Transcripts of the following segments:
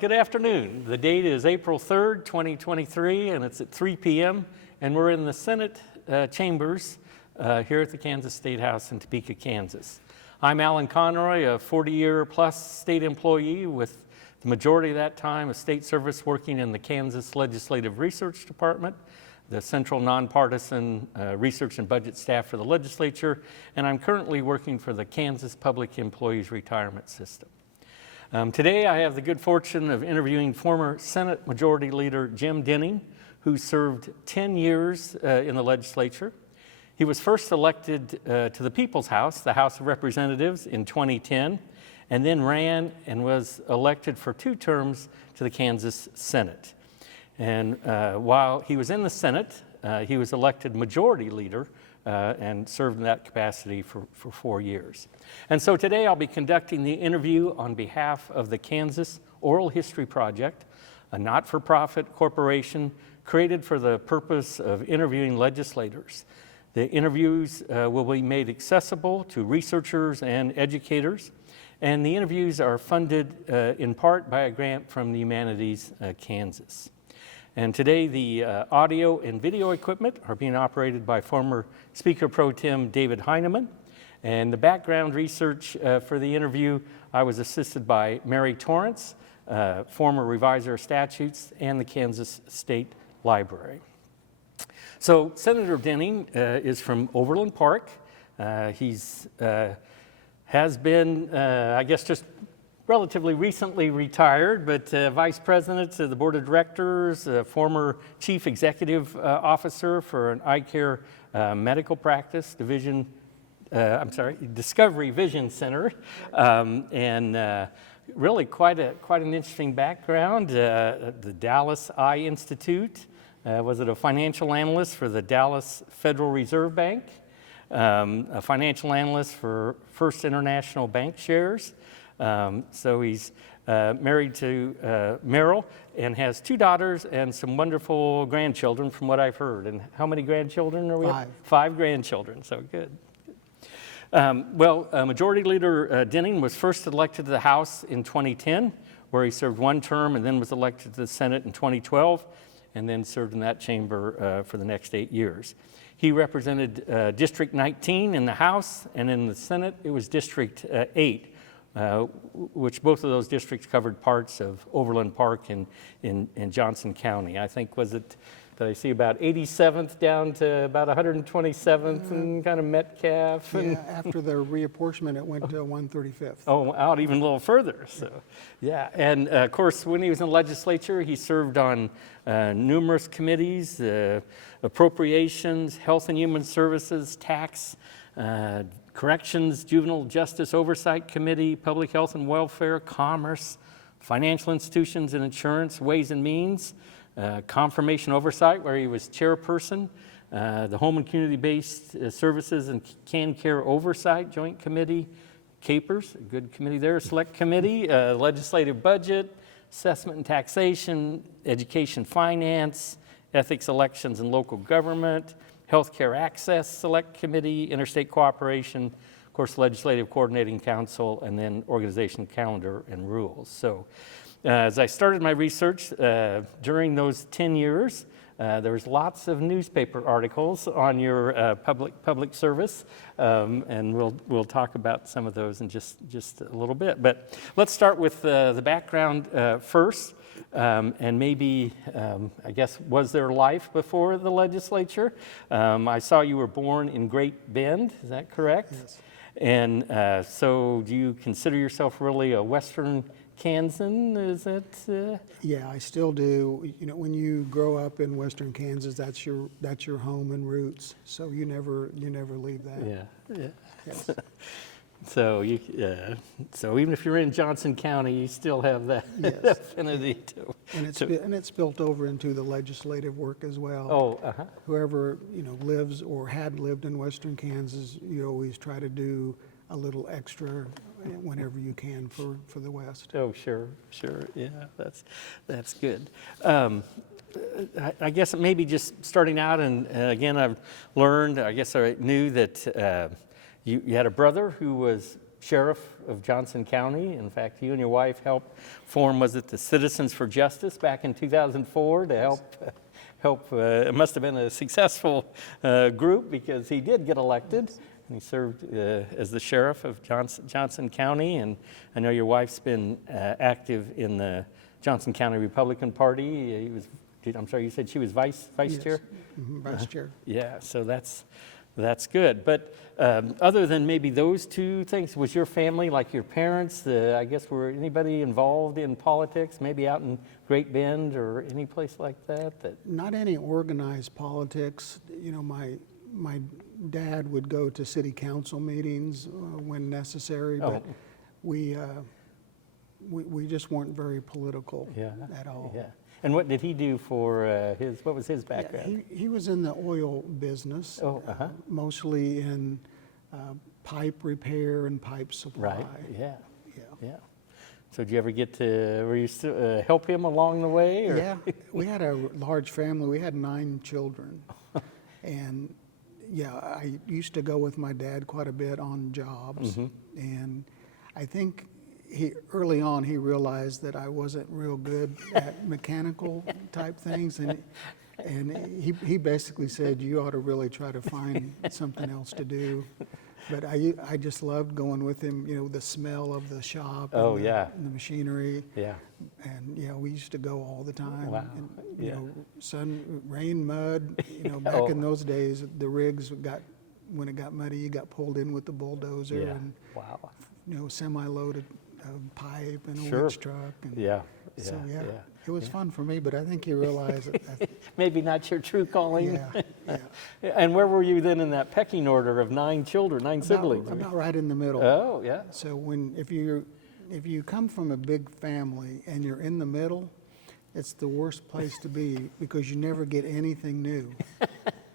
Good afternoon. The date is April 3rd, 2023, and it's at 3 p.m., and we're in the Senate chambers here at the Kansas State House in Topeka, Kansas. I'm Alan Conroy, a 40-year-plus state employee with the majority of that time of state service working in the Kansas Legislative Research Department, the central nonpartisan research and budget staff for the legislature, and I'm currently working for the Kansas Public Employees Retirement System. Today I have the good fortune of interviewing former Senate Majority Leader Jim Denning, who served 10 years in the legislature. He was first elected to the People's House, the House of Representatives, in 2010, and then ran and was elected for 2 terms to the Kansas Senate. And while he was in the Senate, he was elected Majority Leader and served in that capacity for 4 years. And so today I'll be conducting the interview on behalf of the Kansas Oral History Project, a not-for-profit corporation created for the purpose of interviewing legislators. The interviews will be made accessible to researchers and educators, and the interviews are funded in part by a grant from the Humanities Kansas. And today the audio and video equipment are being operated by former Speaker Pro Tem David Heineman. And the background research for the interview, I was assisted by Mary Torrance, former reviser of statutes, and the Kansas State Library. So Senator Denning is from Overland Park. He's has been, I guess, just relatively recently retired, but vice president of the board of directors, former chief executive officer for an eye care medical practice Discovery Vision Center, and really quite an interesting background. The Dallas Eye Institute, was it a financial analyst for the Dallas Federal Reserve Bank, a financial analyst for First International Bank Shares. So he's married to Meryl and has 2 daughters and some wonderful grandchildren from what I've heard. And how many grandchildren are we? 5. 5 grandchildren, so good. Majority Leader Denning was first elected to the House in 2010, where he served 1 term and then was elected to the Senate in 2012, and then served in that chamber for the next 8 years. He represented District 19 in the House, and in the Senate it was District 8. Which both of those districts covered parts of Overland Park in Johnson County. I think, was it, did I see about 87th down to about 127th and kind of Metcalf? And yeah, after the reapportionment, it went to 135th. Oh, out even a little further, so, yeah. And of course, when he was in the legislature, he served on numerous committees, appropriations, health and human services, tax, Corrections, Juvenile Justice Oversight Committee, Public Health and Welfare, Commerce, Financial Institutions and Insurance, Ways and Means, Confirmation Oversight, where he was chairperson, the Home and Community-Based Services and Care Oversight Joint Committee, KPERS, a good committee there, Select Committee, Legislative Budget, Assessment and Taxation, Education Finance, Ethics, Elections and Local Government, Healthcare Access Select Committee, Interstate Cooperation, of course, Legislative Coordinating Council, and then Organization Calendar and Rules. So as I started my research during those 10 years, there was lots of newspaper articles on your public service, and we'll talk about some of those in just a little bit. But let's start with the background first. And maybe, I guess, was there life before the legislature? I saw you were born in Great Bend, is that correct? Yes. And so do you consider yourself really a Western Kansan? Is that? Yeah, I still do. You know, when you grow up in Western Kansas, that's your home and roots. So you never leave that. Yeah. Yes. So so even if you're in Johnson County, you still have that Yes. affinity to. And it's built over into the legislative work as well. Oh, Whoever lives or had lived in Western Kansas, you always try to do a little extra whenever you can for the West. Oh, sure, yeah, that's good. I guess maybe just starting out, and again, I've learned, I guess I knew that you had a brother who was sheriff of Johnson County. In fact, you and your wife helped form, was it the Citizens for Justice back in 2004 to help, it must have been a successful group because he did get elected. And he served as the sheriff of Johnson County. And I know your wife's been active in the Johnson County Republican Party. I'm sorry, you said she was vice Yes. chair? Vice chair. Yeah, so that's good. But other than maybe those two things, was your family, like your parents, I guess, were anybody involved in politics, maybe out in Great Bend or any place like that? Not any organized politics. You know, my dad would go to city council meetings when necessary, but we just weren't very political at all. Yeah. And what did he do for what was his Yeah, background? he was in the oil business, mostly in pipe repair and pipe supply. Right, yeah. Yeah. So did you ever get to, were you still help him along the way? Or? Yeah, we had a large family. We had 9 children. And yeah, I used to go with my dad quite a bit on jobs. And I think early on he realized that I wasn't real good at mechanical type things. And he basically said, you ought to really try to find something else to do. But I just loved going with him, you know, the smell of the shop and the machinery. Yeah. And, you know, we used to go all the time. Wow. And, you know, sun, rain, mud, you know, back in those days, the rigs when it got muddy, you got pulled in with the bulldozer and, you know, semi-loaded pipe and a winch truck. And so, it was fun for me, but I think he realized that maybe not your true calling. Yeah. And where were you then in that pecking order of 9 children, 9 siblings? About right in the middle. Oh, yeah. So if you come from a big family and you're in the middle, it's the worst place to be because you never get anything new,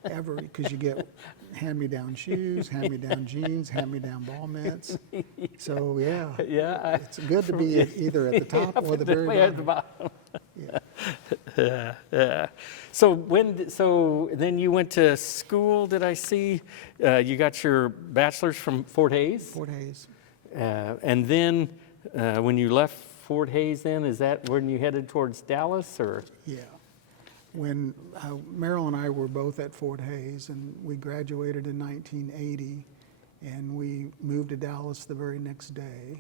ever, because you get hand-me-down shoes, hand-me-down jeans, hand-me-down ball mitts. So it's good to be either at the top or the very bottom. Yeah. So then you went to school, did I see? You got your bachelor's from Fort Hays? Fort Hays. And then when you left Fort Hays then, is that when you headed towards Dallas or? Yeah. When Merrill and I were both at Fort Hays, and we graduated in 1980, and we moved to Dallas the very next day.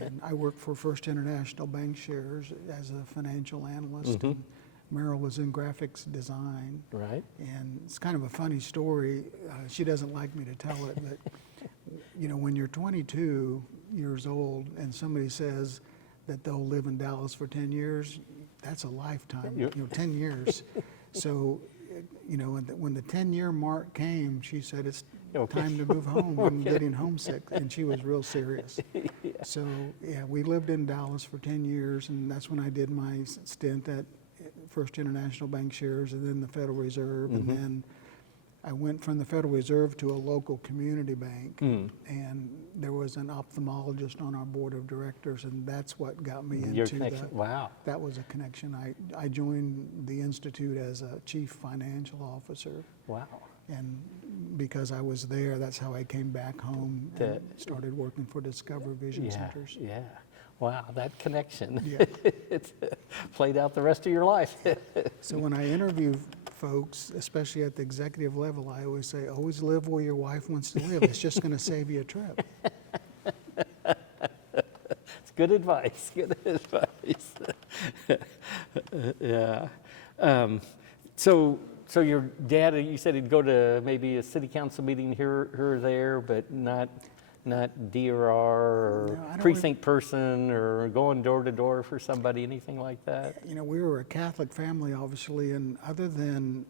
And I worked for First International Bank Shares as a financial analyst. And Merrill was in graphics design. Right. And it's kind of a funny story. She doesn't like me to tell it, but you know, when you're 22 years old and somebody says that they'll live in Dallas for 10 years, that's a lifetime, you know, 10 years. So, you know, when the 10-year mark came, she said, it's time to move home. I'm getting homesick. And she was real serious. So, yeah, we lived in Dallas for 10 years, and that's when I did my stint at First International Bank Shares and then the Federal Reserve. And then I went from the Federal Reserve to a local community bank, and there was an ophthalmologist on our board of directors, and that's what got me into that. Wow. That was a connection. I joined the Institute as a chief financial officer. Wow. And because I was there, that's how I came back home and started working for Discover Vision Centers. Yeah. Wow, that connection. Yeah. It's played out the rest of your life. So when I interview folks, especially at the executive level, I always say, always live where your wife wants to live. It's just going to save you a trip. It's good advice. Good advice. Yeah. So your dad, you said he'd go to maybe a city council meeting here or there, but not DRR or precinct person or going door to door for somebody, anything like that? You know, we were a Catholic family, obviously, and other than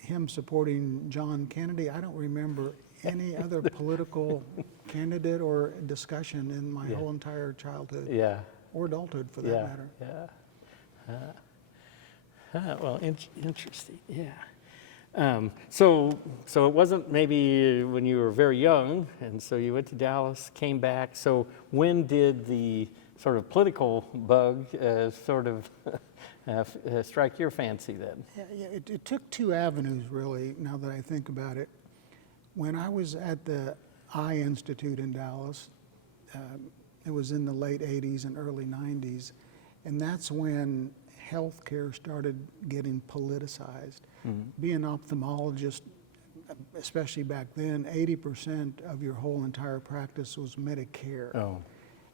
him supporting John Kennedy, I don't remember any other political candidate or discussion in my whole entire childhood. Yeah. Or adulthood, for that matter. Yeah. Well, interesting. Yeah. So it wasn't maybe when you were very young, and so you went to Dallas, came back. So when did the sort of political bug sort of strike your fancy then? Yeah, it took 2 avenues, really, now that I think about it. When I was at the Eye Institute in Dallas, it was in the late 80s and early 90s, and that's when healthcare started getting politicized. Being an ophthalmologist, especially back then, 80% of your whole entire practice was Medicare. Oh,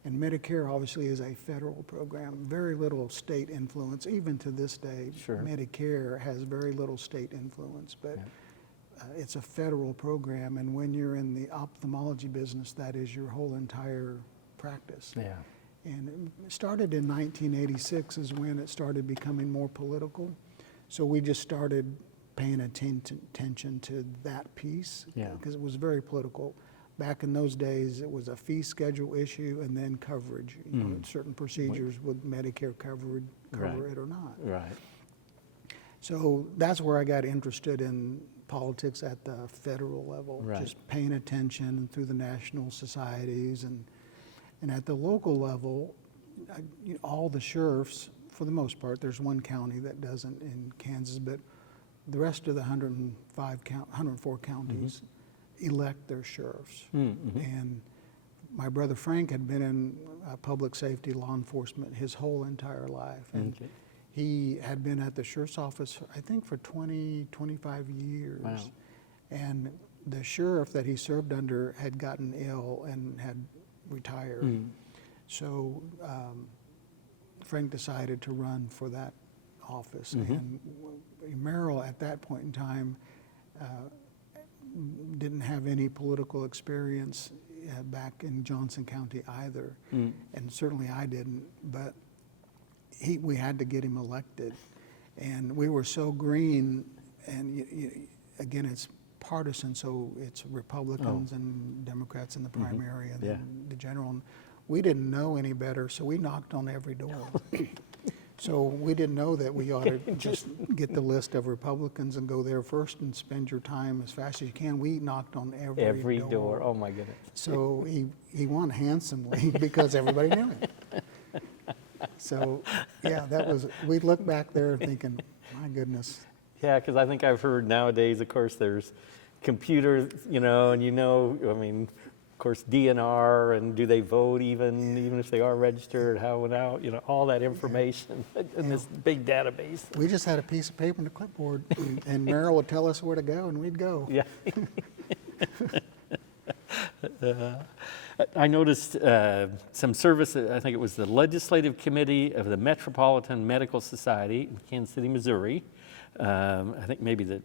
And Medicare obviously is a federal program, very little state influence. Even to this day, Sure. Medicare has very little state influence, but it's a federal program. And when you're in the ophthalmology business, that is your whole entire practice. yeah. And it started in 1986 is when it started becoming more political. So we just started paying attention to that piece Yeah. because it was very political. Back in those days, it was a fee schedule issue and then coverage. You know, certain procedures would Medicare cover Right. it or not. Right. So that's where I got interested in politics at the federal level, Right. just paying attention through the national societies and at the local level, all the sheriffs, for the most part, there's one county that doesn't in Kansas, but the rest of the 104 counties elect their sheriffs. And my brother Frank had been in public safety, law enforcement his whole entire life. And Okay. he had been at the sheriff's office, I think, for 20, 25 years. Wow. And the sheriff that he served under had gotten ill and had retired. So Frank decided to run for that office. And Merrill, at that point in time, didn't have any political experience back in Johnson County either. And certainly I didn't, but we had to get him elected. And we were so green, and again, it's partisan, so it's Republicans and Democrats in the primary and then the general. And we didn't know any better, so we knocked on every door. So we didn't know that we ought to just get the list of Republicans and go there first and spend your time as fast as you can. We knocked on every door. Oh my goodness. So he won handsomely because everybody knew him. So yeah, we look back there thinking, my goodness. Yeah, because I think I've heard nowadays, of course, there's computers, and I mean, of course, DNR, and do they vote even if they are registered, how and out, all that information in this big database. We just had a piece of paper and a clipboard, and Merrill would tell us where to go, and we'd go. Yeah. I noticed some service, I think it was the Legislative Committee of the Metropolitan Medical Society in Kansas City, Missouri. I think maybe the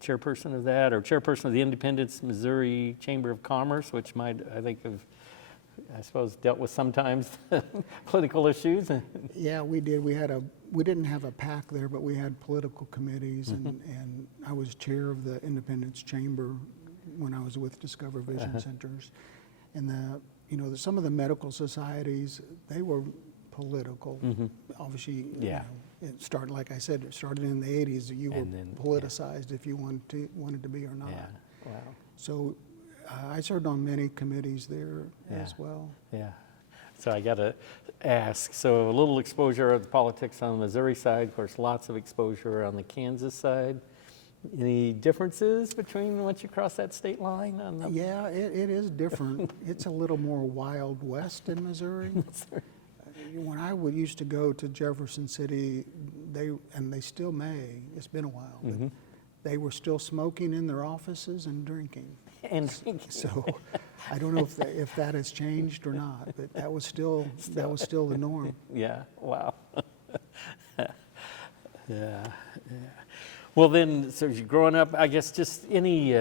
chairperson of that, or chairperson of the Independence Missouri Chamber of Commerce, which might, I think, have, I suppose, dealt with sometimes political issues. Yeah, we did. We didn't have a PAC there, but we had political committees, and I was chair of the Independence Chamber when I was with Discover Vision Centers. And some of the medical societies, they were political. Obviously, it started, like I said, it started in the 80s. You were politicized if you wanted to be or not. Yeah, wow. So I served on many committees there as well. Yeah. So I got to ask, so a little exposure of the politics on the Missouri side, of course, lots of exposure on the Kansas side. Any differences between once you cross that state line? Yeah, it is different. It's a little more Wild West in Missouri. When I used to go to Jefferson City, they still may, it's been a while, but they were still smoking in their offices and drinking. So I don't know if that has changed or not, but that was still the norm. Yeah, wow. Yeah. Well then, so as you're growing up, I guess just any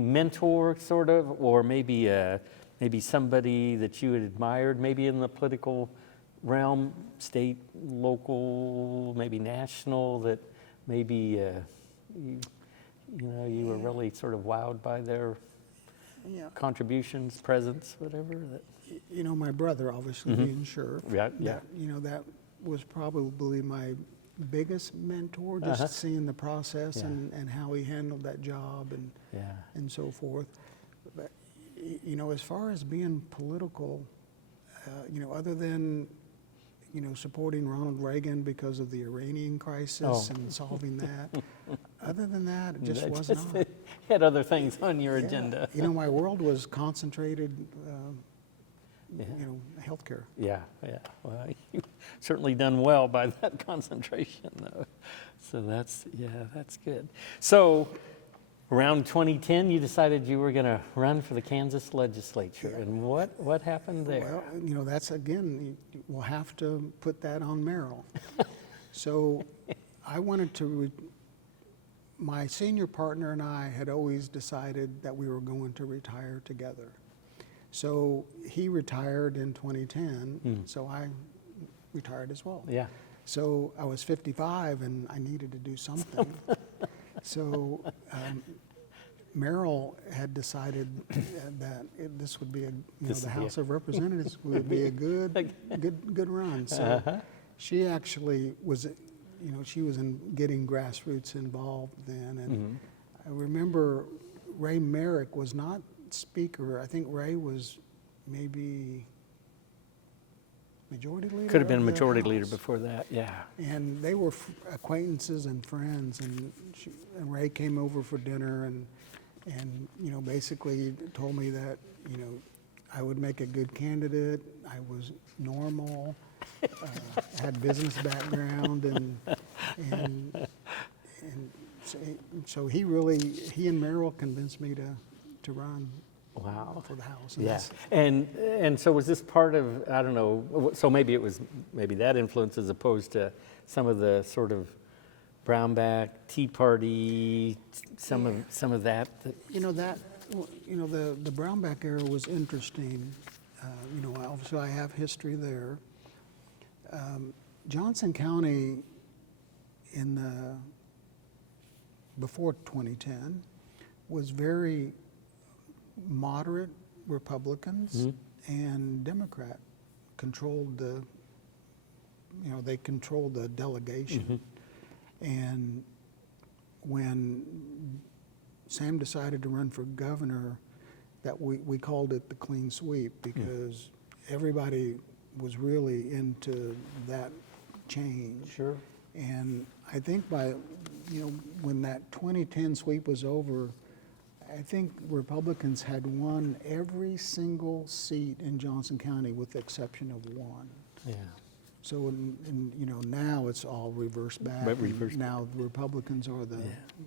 mentor sort of, or maybe somebody that you had admired, maybe in the political realm, state, local, maybe national, that maybe you were really sort of wowed by their contributions, presence, whatever. My brother, obviously being sheriff. Yeah. That was probably my biggest mentor, just seeing the process and how he handled that job and so forth. But as far as being political, other than supporting Ronald Reagan because of the Iranian crisis and solving that, other than that, it just was not. Had other things on your agenda. My world was concentrated healthcare. Yeah, yeah. Well, you've certainly done well by that concentration, though. So that's good. So around 2010, you decided you were going to run for the Kansas legislature. And what happened there? Well, that's, again, we'll have to put that on Merrill. So I wanted to, my senior partner and I had always decided that we were going to retire together. So he retired in 2010, so I retired as well. Yeah. So I was 55 and I needed to do something. So Merrill had decided that this would be the House of Representatives would be a good run. So she actually was, she was in getting grassroots involved then. And I remember Ray Merrick was not Speaker. I think Ray was maybe Majority Leader. Could have been Majority Leader before that, yeah. And they were acquaintances and friends, and Ray came over for dinner and basically told me that I would make a good candidate. I was normal, had business background, and so he and Merrill convinced me to run. Wow. For the House. Yeah. And so was this part of, I don't know, so maybe that influence as opposed to some of the sort of Brownback, Tea Party, some of that. The Brownback era was interesting. Obviously I have history there. Johnson County before 2010 was very moderate Republicans and Democrat controlled they controlled the delegation. And when Sam decided to run for governor, that we called it the clean sweep because everybody was really into that change. Sure. And I think by, when that 2010 sweep was over, I think Republicans had won every single seat in Johnson County with the exception of one. Yeah. So, now it's all reversed back. Now the Republicans are the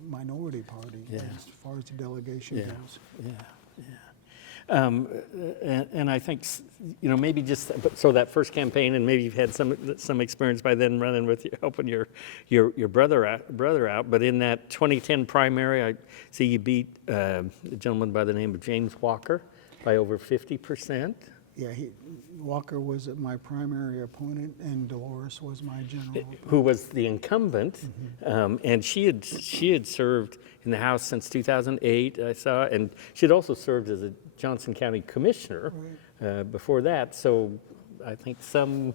minority party as far as the delegation goes. Yeah. And I think, maybe just, so that first campaign, and maybe you've had some experience by then running with helping your brother out, but in that 2010 primary, I see you beat a gentleman by the name of James Walker by over 50%. Yeah, Walker was my primary opponent, and Dolores was my general opponent. Who was the incumbent, and she had served in the House since 2008, I saw, and she had also served as a Johnson County Commissioner before that. So I think some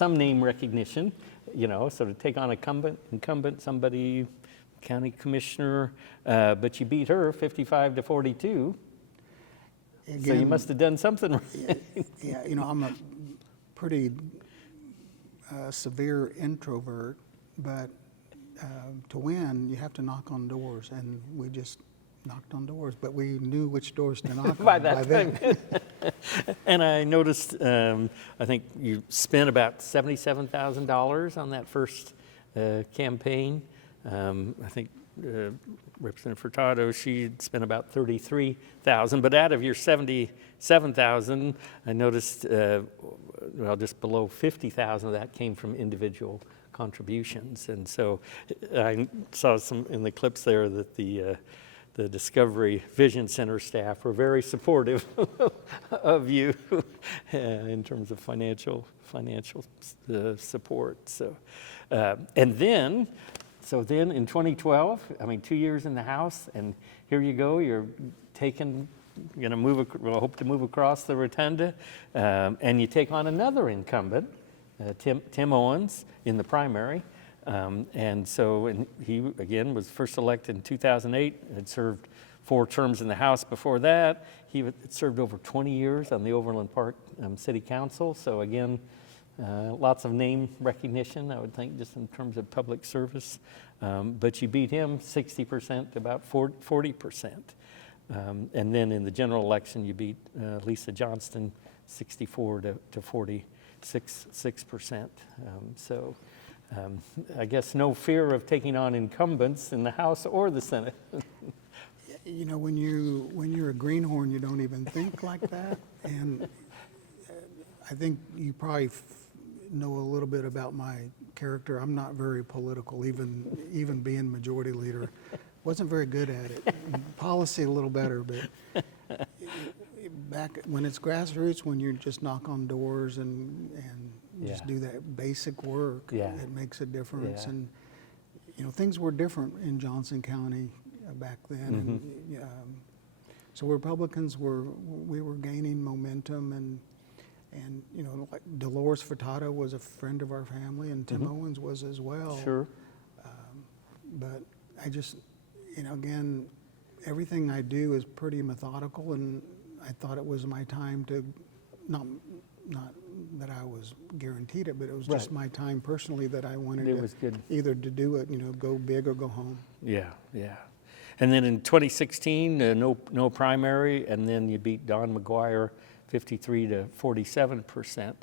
name recognition, so to take on incumbent, somebody, county commissioner, but you beat her 55-42. Again, so you must have done something right. Yeah, I'm a pretty severe introvert, but to win, you have to knock on doors, and we just knocked on doors, but we knew which doors to knock by on that by time. then. And I noticed, I think you spent about $77,000 on that first campaign. I think Representative Furtado, she spent about $33,000, but out of your $77,000, I noticed, just below $50,000 of that came from individual contributions. And so I saw some in the clips there that the Discovery Vision Center staff were very supportive of you in terms of financial support. So, and then in 2012, 2 years in the House, and here you go, you're going to hope to move across the rotunda, and you take on another incumbent, Tim Owens, in the primary. And he, again, was first elected in 2008, had served 4 terms in the House before that. He had served over 20 years on the Overland Park City Council. So again, lots of name recognition, I would think, just in terms of public service. But you beat him 60% to about 40%. And then in the general election, you beat Lisa Johnston 64 to 46%. I guess no fear of taking on incumbents in the House or the Senate. You know, when you're a greenhorn, you don't even think like that. And I think you probably know a little bit about my character. I'm not very political, even being majority leader. Wasn't very good at it. Policy a little better, but back when it's grassroots, when you just knock on doors and just do that basic work, it makes a difference. Yeah. And you know, things were different in Johnson County back then. And so Republicans were gaining momentum, and you know, like Dolores Furtado was a friend of our family, and Tim Owens was as well. Sure. But I just, you know, again, everything I do is pretty methodical, and I thought it was my time to, not that I was guaranteed it, but it was just my time personally that I wanted either to do it, you know, go big or go home. Yeah. And then in 2016, no primary, and then you beat Don McGuire 53 to 47%.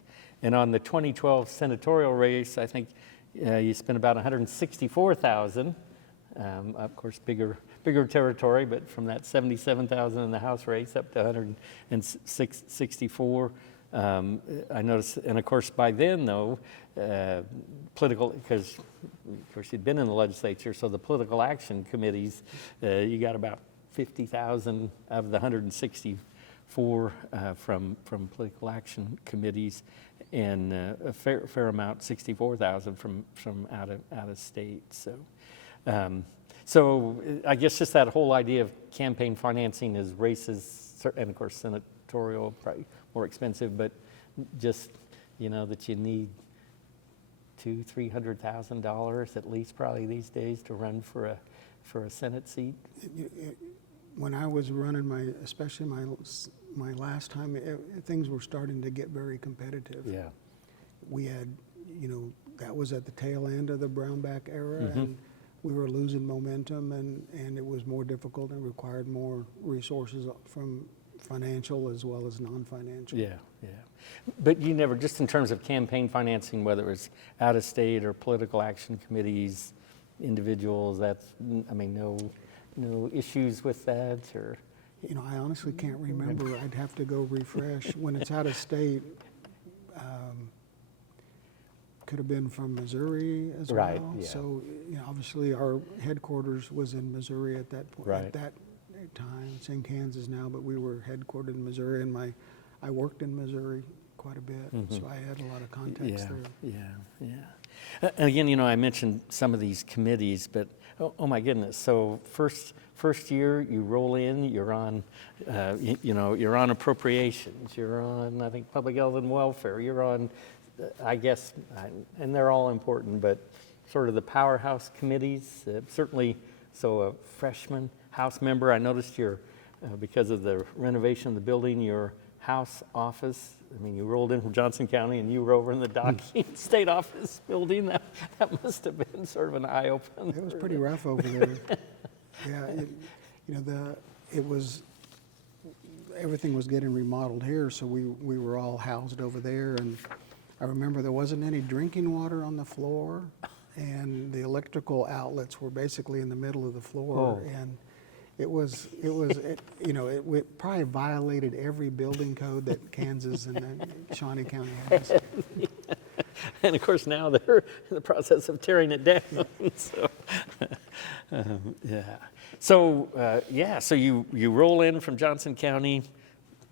And on the 2012 senatorial race, I think you spent about $164,000. Of course, bigger territory, but from that $77,000 in the House race up to $164,000. I noticed, and of course by then though, political, because of course you'd been in the legislature, so the political action committees, you got about 50,000 of the 164 from political action committees, and a fair amount, 64,000 from out of state. So I guess just that whole idea of campaign financing is races, and of course senatorial probably more expensive, but just, you know, that you need $200,000-300,000 at least probably these days to run for a Senate seat. When I was running especially my last time, things were starting to get very competitive. Yeah. We had, you know, that was at the tail end of the Brownback era, and we were losing momentum, and it was more difficult and required more resources from financial as well as non-financial. Yeah. But you never, just in terms of campaign financing, whether it was out of state or political action committees, individuals, I mean, no issues with that, or? You know, I honestly can't remember. I'd have to go refresh. When it's out of state, could have been from Missouri as well. Right, yeah. So, you know, obviously our headquarters was in Missouri at that point. Right. At that time, it's in Kansas now, but we were headquartered in Missouri, and I worked in Missouri quite a bit, so I had a lot of contacts there. Yeah. And again, you know, I mentioned some of these committees, but oh my goodness. So first year you roll in, you're on, you're on appropriations, you're on, I think, public health and welfare, you're on, I guess, and they're all important, but sort of the powerhouse committees, certainly. So a freshman House member, I noticed because of the renovation of the building, your House office, I mean, you rolled in from Johnson County and you were over in the docking state office building. That must have been sort of an eye-opener. It was pretty rough over there. Yeah, everything was getting remodeled here, so we were all housed over there, and I remember there wasn't any drinking water on the floor, and the electrical outlets were basically in the middle of the floor, and it probably violated every building code that Kansas and Shawnee County has. And of course now they're in the process of tearing it down. So you roll in from Johnson County,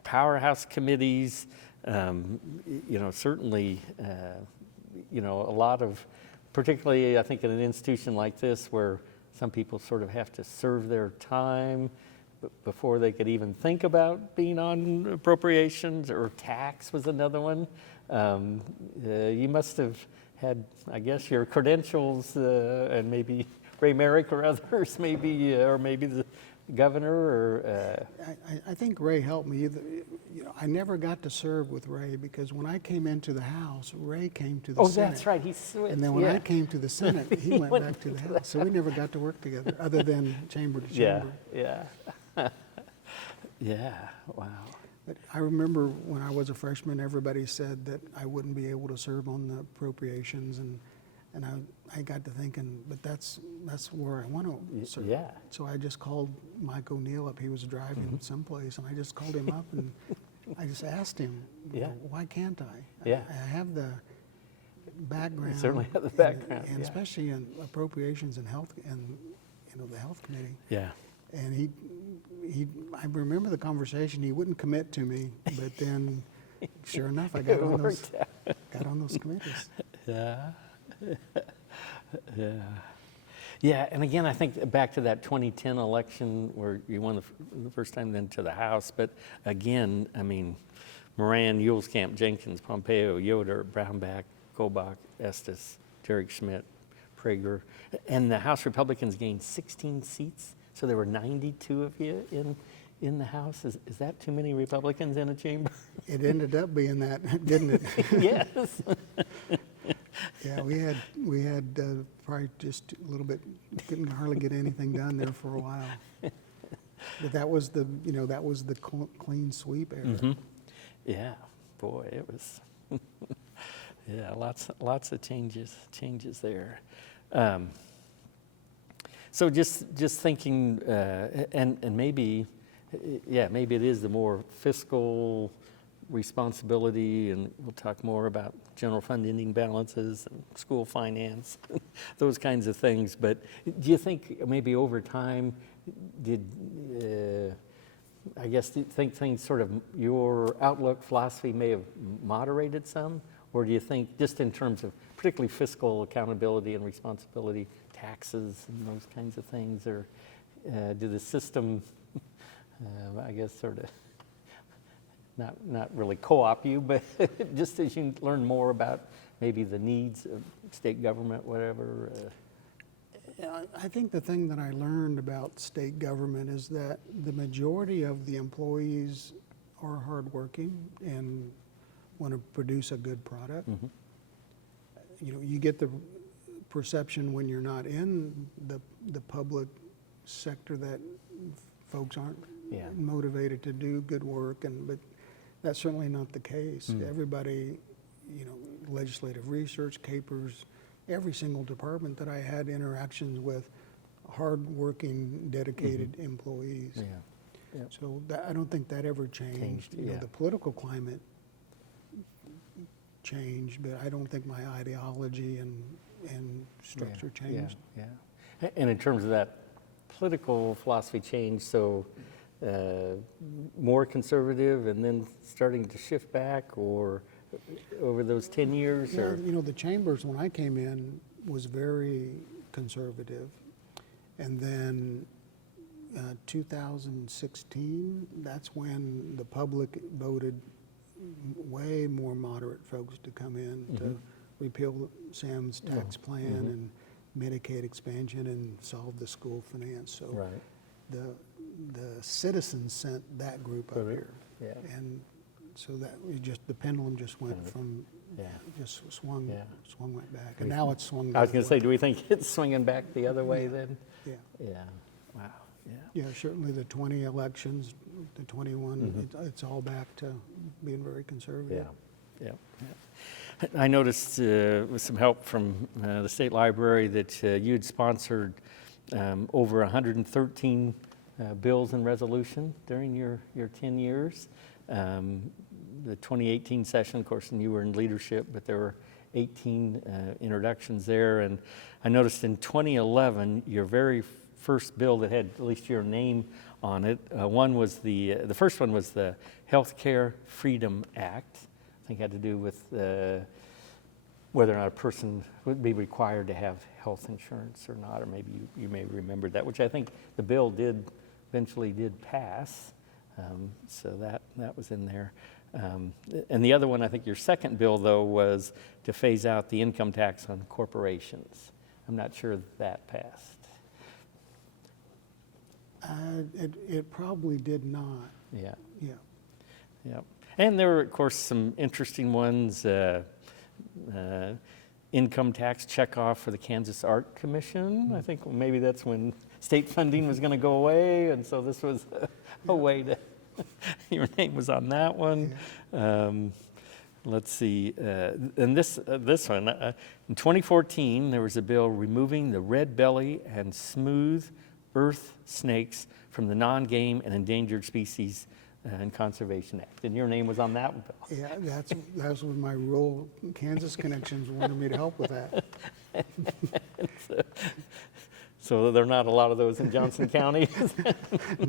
powerhouse committees, certainly, a lot of, particularly I think in an institution like this where some people sort of have to serve their time before they could even think about being on appropriations, or tax was another one. You must have had, I guess, your credentials, and maybe Ray Merrick or others, maybe, or maybe the governor, or. I think Ray helped me. I never got to serve with Ray because when I came into the House, Ray came to the Senate. Oh, that's right. He switched. And then when I came to the Senate, he went back to the House. So we never got to work together, other than chamber to chamber. Yeah. Yeah. Wow. But I remember when I was a freshman, everybody said that I wouldn't be able to serve on the appropriations, and I got to thinking, but that's where I want to serve. Yeah. So I just called Mike O'Neill up. He was driving someplace, and I just called him up and I just asked him, you Yeah. know, why can't I? Yeah. I have the background. You certainly have the background, and yeah. especially in appropriations and health, and the health committee. Yeah. And I remember the conversation. He wouldn't commit to me, but then, sure enough, I got It on worked those committees. Yeah. Yeah. Yeah, and again, I think back to that 2010 election where you won the first time then to the House, but again, I mean, Moran, Yuleskamp, Jenkins, Pompeo, Yoder, Brownback, Kobach, Estes, Derek Schmidt, Prager, and the House Republicans gained 16 seats, so there were 92 of you in the House. Is that too many Republicans in a chamber? It ended up being that, didn't it? Yes. Yeah, we had probably just a little bit, couldn't hardly get anything done there for a while. But that was the clean sweep era. Yeah, boy, it was. Yeah, lots of changes there. So just thinking, and maybe, yeah, maybe it is the more fiscal responsibility, and we'll talk more about general fund ending balances and school finance, those kinds of things. But do you think maybe over time, do you think things sort of, your outlook philosophy may have moderated some? Or do you think just in terms of particularly fiscal accountability and responsibility, taxes and those kinds of things, or do the system, I guess, sort of not really co-op you, but just as you learn more about maybe the needs of state government, whatever? Yeah, I think the thing that I learned about state government is that the majority of the employees are hardworking and want to produce a good product. Mm-hmm. You know, you get the perception when you're not in the public sector that folks aren't Yeah. motivated to do good work, but that's certainly not the case. Everybody, you know, legislative research, KPERS, every single department that I had interactions with, hard-working, dedicated employees. Yeah. Yep. So I don't think that ever changed. You know, yeah. the political climate changed, but I don't think my ideology and structure changed. Yeah. And in terms of that political philosophy change, so more conservative and then starting to shift back, or over those 10 years? Yeah, Or? you know, the chambers, when I came in, was very conservative. And then 2016, that's when the public voted way more moderate folks to come in to repeal Sam's tax plan and Medicaid expansion and solve the school finance. So Right. the citizens sent that group up Correct. here. Yeah. And so that the pendulum just went from, Yeah. just swung right back. And We- now it's swung. I was the going to other say, do we think it's swinging back the other way then? way. Yeah. Yeah. Wow. Yeah. Yeah, certainly the 20 elections, the 21, it's all back to being very conservative. Yeah. I noticed with some help from the state library that you'd sponsored over 113 bills and resolution during your 10 years. The 2018 session, of course, and you were in leadership, but there were 18 introductions there. And I noticed in 2011, your very first bill that had at least your name on it, one was the first one was the Healthcare Freedom Act. I think it had to do with whether or not a person would be required to have health insurance or not, or maybe you may remember that, which I think the bill eventually did pass. So that was in there. And the other one, I think your second bill, though, was to phase out the income tax on corporations. I'm not sure that passed. It probably did not. Yeah. Yeah. Yeah. And there were, of course, some interesting ones. Income tax checkoff for the Kansas Art Commission. I think maybe that's when state funding was going to go away, and so this was a way to Your name was on that one. Let's see, and this one, in 2014, there was a bill removing the red belly and smooth earth snakes from the Non-Game and Endangered Species and Conservation Act. And your name was on that one, Bill. Yeah, that's what my rural Kansas connections wanted me to help with that. So there are not a lot of those in Johnson County?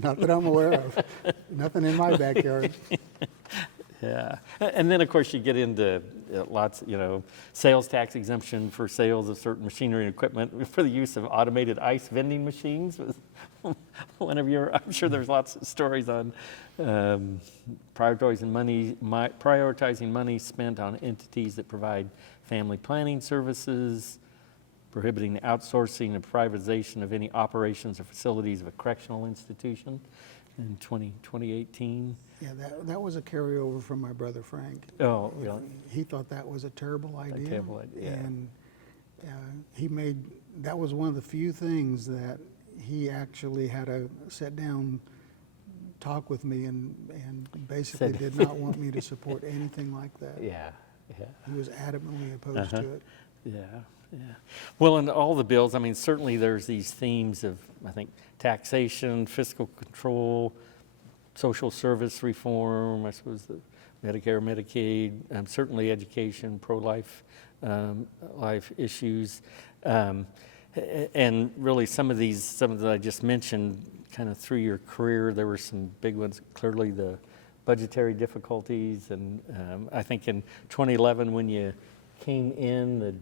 Not that I'm aware of. Nothing in my backyard. Yeah, and then of course you get into lots, sales tax exemption for sales of certain machinery and equipment for the use of automated ice vending machines. I'm sure there's lots of stories on prioritizing money spent on entities that provide family planning services, prohibiting outsourcing and privatization of any operations or facilities of a correctional institution in 2018. Yeah, that was a carryover from my brother Frank. Oh, really? He thought that was a terrible idea. A terrible idea. And that was one of the few things that he actually had a sit down talk with me and basically did not want me to support anything like that. Yeah. He was adamantly opposed to it. Yeah. Well, in all the bills, certainly there's these themes of, I think, taxation, fiscal control, social service reform, I suppose the Medicare, Medicaid, certainly education, pro-life life issues. And really some of that I just mentioned, kind of through your career, there were some big ones, clearly the budgetary difficulties. And I think in 2011 when you came in,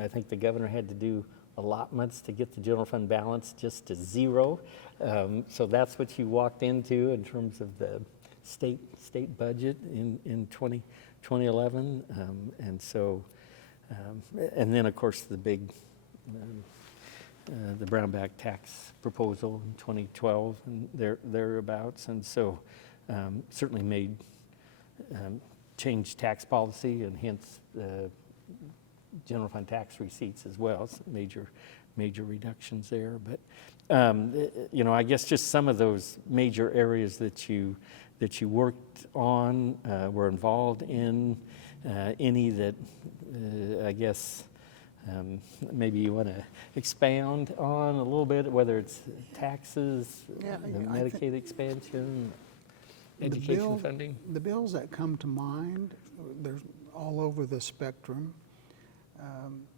I think the governor had to do allotments to get the general fund balance just to zero. So that's what you walked into in terms of the state budget in 2011. And so, and then of course the big, the Brownback tax proposal in 2012 and thereabouts. And so certainly made, changed tax policy and hence general fund tax receipts as well, so major reductions there. But I guess just some of those major areas that you worked on, were involved in, any that I guess maybe you want to expound on a little bit, whether it's taxes, the Medicaid expansion, education funding. The bills that come to mind, they're all over the spectrum.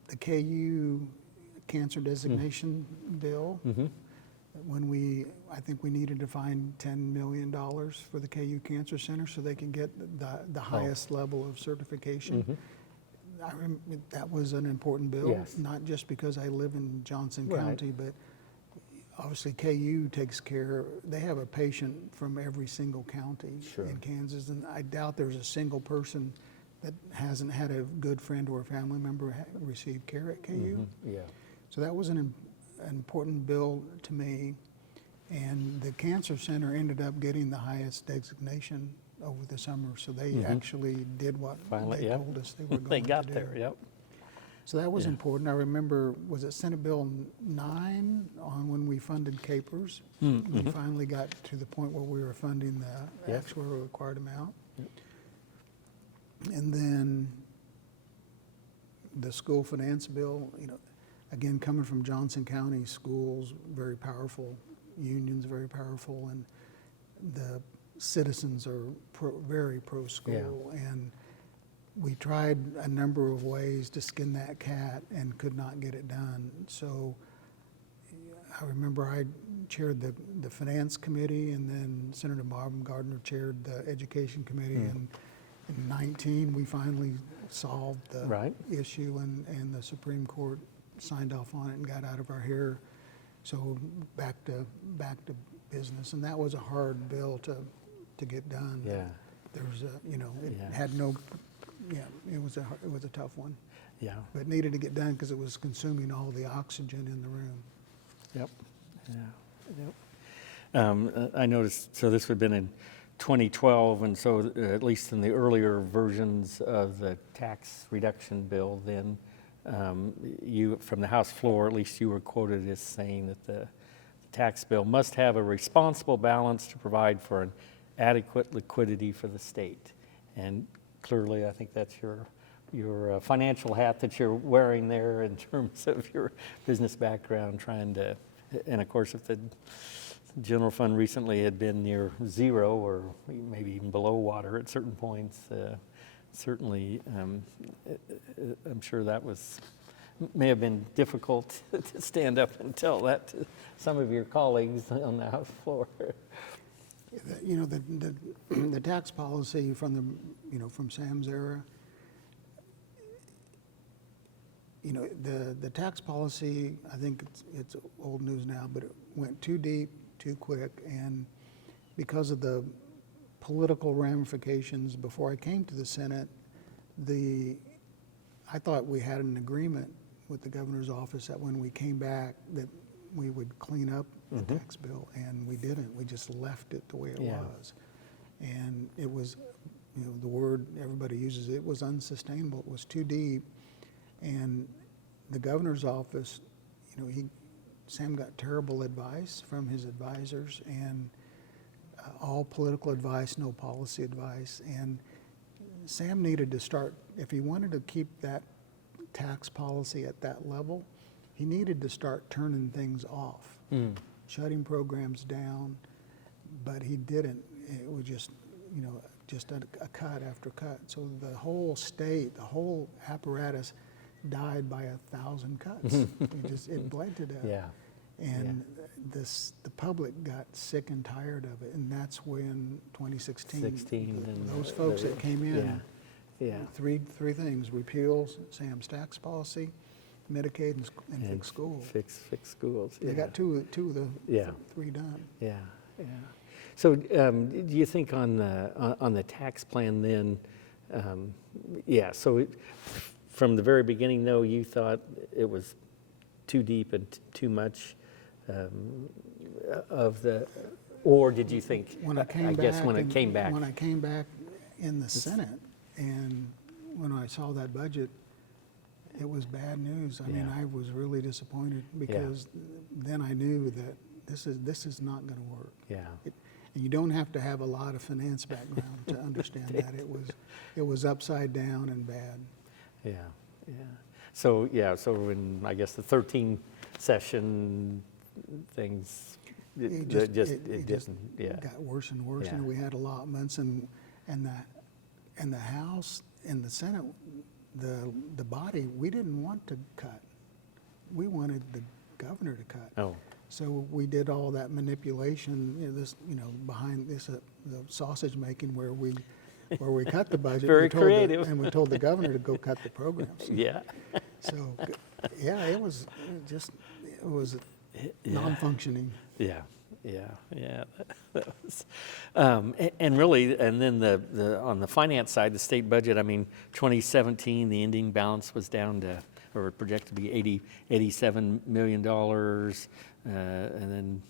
The KU cancer designation bill, when I think we needed to find $10 million for the KU Cancer Center so they can get the highest level of certification. That was an important bill, not just because I live in Johnson County, but obviously KU takes care, they have a patient from every single county in Kansas, and I doubt there's a single person that hasn't had a good friend or a family member receive care at KU. So that was an important bill to me. And the Cancer Center ended up getting the highest designation over the summer. So they actually did what they told us they were going to do. They got there, So that was important. I remember, was it Senate Bill 9 on when we funded KPERS? We finally got to the point where we were funding the actuarial required amount. And then the school finance bill, again, coming from Johnson County, schools, very powerful, unions, very powerful, and the citizens are very pro-school. And we tried a number of ways to skin that cat and could not get it done. So I remember I chaired the finance committee, and then Senator Baumgardner chaired the education committee. And in 19, we finally solved the issue, and the Supreme Court signed off on it and got out of our hair. So back to business, and that was a hard bill to get done. There was it had no, it was a tough one. But it needed to get done because it was consuming all the oxygen in the room. I noticed. So this would have been in 2012, and so at least in the earlier versions of the tax reduction bill, then you, from the House floor, at least you were quoted as saying that the tax bill must have a responsible balance to provide for an adequate liquidity for the state. And clearly, I think that's your financial hat that you're wearing there in terms of your business background, trying to, and of course, if the general fund recently had been near zero or maybe even below water at certain points, certainly, I'm sure that may have been difficult to stand up and tell that to some of your colleagues on the House floor. You know, the tax policy from from Sam's era, you know, the tax policy, I think it's old news now, but it went too deep, too quick, and because of the political ramifications before I came to the Senate, I thought we had an agreement with the governor's office that when we came back that we would clean up the tax bill, and we didn't. We just left it the way it was. And it was, you know, the word everybody uses, it was unsustainable. It was too deep. And the governor's office, you know, Sam got terrible advice from his advisors, and all political advice, no policy advice. And Sam needed to start, if he wanted to keep that tax policy at that level, he needed to start turning things off, shutting programs down, but he didn't. It was just, you know, just a cut after cut. So the whole state, the whole apparatus died by 1,000 cuts. It bled to death. Yeah. And the public got sick and tired of it, and that's when 2016, and those folks that came in, three things: repeal Sam's tax policy, Medicaid, and fix schools. Fix schools. They got two of the three done. Yeah, yeah. So, do you think on the tax plan then? So from the very beginning, though, you thought it was too deep and too much of the, or did you think? When I came back, when I came back in the Senate, and when I saw that budget, it was bad news. I mean, I was really disappointed because then I knew that this is not going to work. Yeah. And you don't have to have a lot of finance background to understand that it was upside down and bad. Yeah, yeah. So in I guess the 13 session, things it just got worse and worse. And we had allotments, and the House and the Senate, the body, we didn't want to cut. We wanted the governor to cut. Oh. So we did all that manipulation, behind this, the sausage making where we cut the budget. Very creative. And we told the governor to go cut the programs. Yeah. So, it was non-functioning. Yeah. That was, and really, and then the on the finance side, the state budget. I mean, 2017, the ending balance was down to, or projected to be $87 million, and then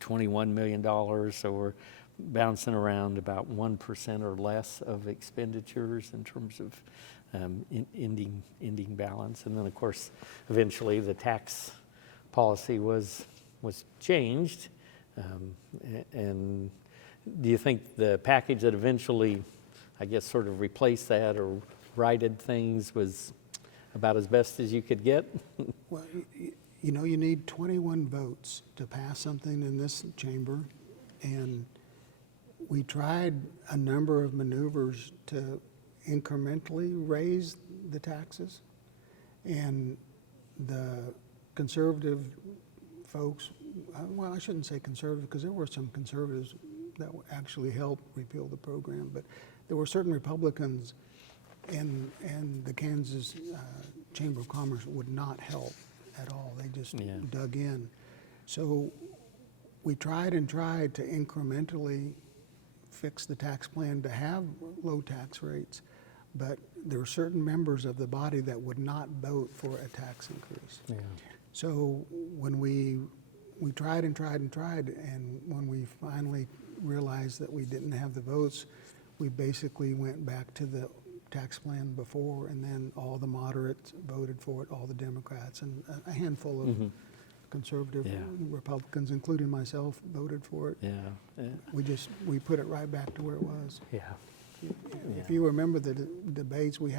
$21 million. So we're bouncing around about 1% or less of expenditures in terms of ending balance. And then, of course, eventually the tax policy was changed. And do you think the package that eventually, I guess, sort of replaced that or righted things was about as best as you could get? Well, you need 21 votes to pass something in this chamber, and we tried a number of maneuvers to incrementally raise the taxes, and the conservative folks, well, I shouldn't say conservative, because there were some conservatives that actually helped repeal the program, but there were certain Republicans in the Kansas Chamber of Commerce would not help at all. They just dug in. So we tried to incrementally fix the tax plan to have low tax rates, but there were certain members of the body that would not vote for a tax increase. Yeah. So when we tried, and when we finally realized that we didn't have the votes, we basically went back to the tax plan before, and then all the moderates voted for it, all the Democrats, and a handful conservative Yeah. Republicans, including myself, voted for it. Yeah, yeah, We put it right back to where it was. yeah. If you remember the debates, we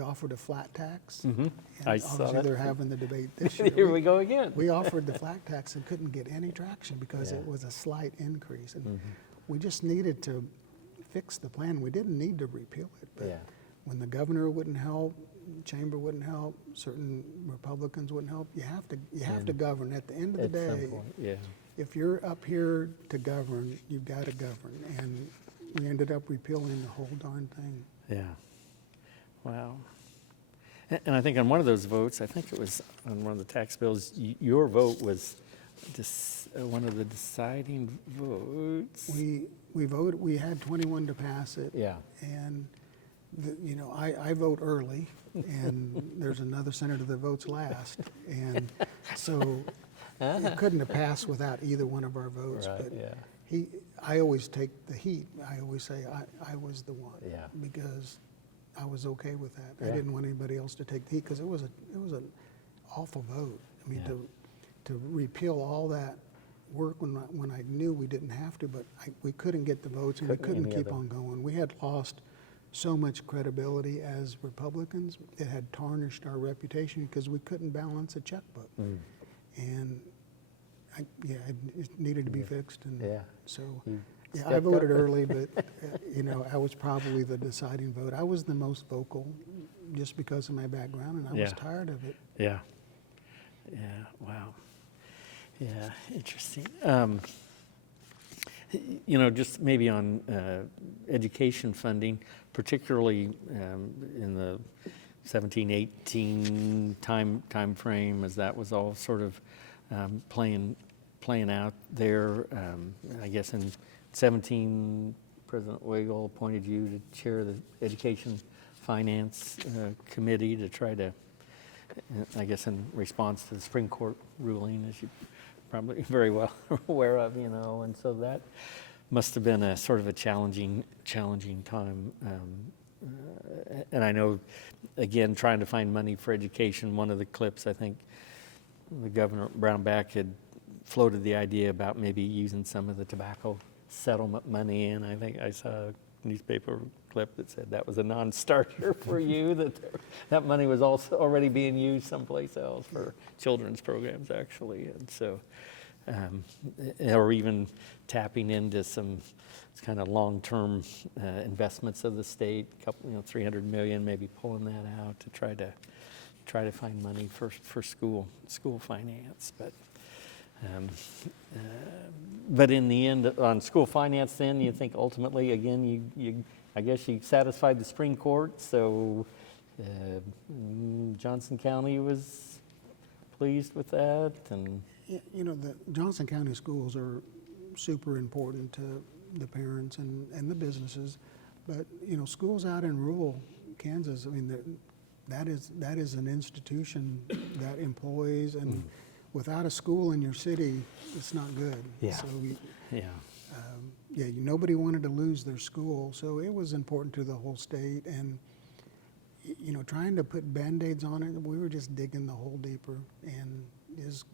offered a flat tax. Mm-hmm. And I saw obviously that. they're having the debate this year. Here we go again. We offered the flat tax and couldn't get any traction because Yeah. it was a slight increase. And Mhm. we just needed to fix the plan. We didn't need to repeal it. But Yeah. when the governor wouldn't help, chamber wouldn't help, certain Republicans wouldn't help, you have to And govern. At the end of the At some day, point, yeah. if you're up here to govern, you've got to govern. And we ended up repealing the whole darn thing. Yeah. Wow. And I think on one of those votes, I think it was on one of the tax bills, your vote was one of the deciding votes. We voted, we had 21 to pass it. Yeah. And, I vote early, and there's another senator that votes last. And so it couldn't have passed without either one of our votes. Right, But yeah. I always take the heat. I always say I was the one. Yeah. Because I was okay with that. I Yeah. didn't want anybody else to take the heat because it was an awful vote. I mean, Yeah. to repeal all that work when I knew we didn't have to, but we couldn't get the votes and we Couldn't couldn't any keep other- on going. We had lost so much credibility as Republicans. It had tarnished our reputation because we couldn't balance a checkbook. Mm. And it needed to be fixed. And Yeah. so, You yeah, I stepped voted up. early, but, I was probably the deciding vote. I was the most vocal just because of my background, and I was Yeah. tired of it. Yeah. Yeah. Wow. Yeah. Interesting. Just maybe on education funding, particularly in the 17, 18 time frame, as that was all sort of playing out there. I guess in 17, President Wagle appointed you to chair the Education Finance Committee to try to, I guess in response to the Supreme Court ruling, as you probably very well aware of, and so that must have been a sort of a challenging time. And I know, again, trying to find money for education, one of the clips, I think the Governor Brownback had floated the idea about maybe using some of the tobacco settlement money, and I think I saw a newspaper clip that said that was a non-starter for you, that money was also already being used someplace else for children's programs, actually. And so, or even tapping into some kind of long-term investments of the state, $300 million, maybe pulling that out to try to find money for school finance. But in the end, on school finance, then you think ultimately, again, I guess you satisfied the Supreme Court, so Johnson County was pleased with that, and The Johnson County schools are super important to the parents and the businesses, but schools out in rural Kansas, I mean, that is an institution that employs, and without a school in your city, it's not good. Yeah. So yeah. nobody wanted to lose their school, so it was important to the whole state. And trying to put Band-Aids on it, we were just digging the hole deeper. And there's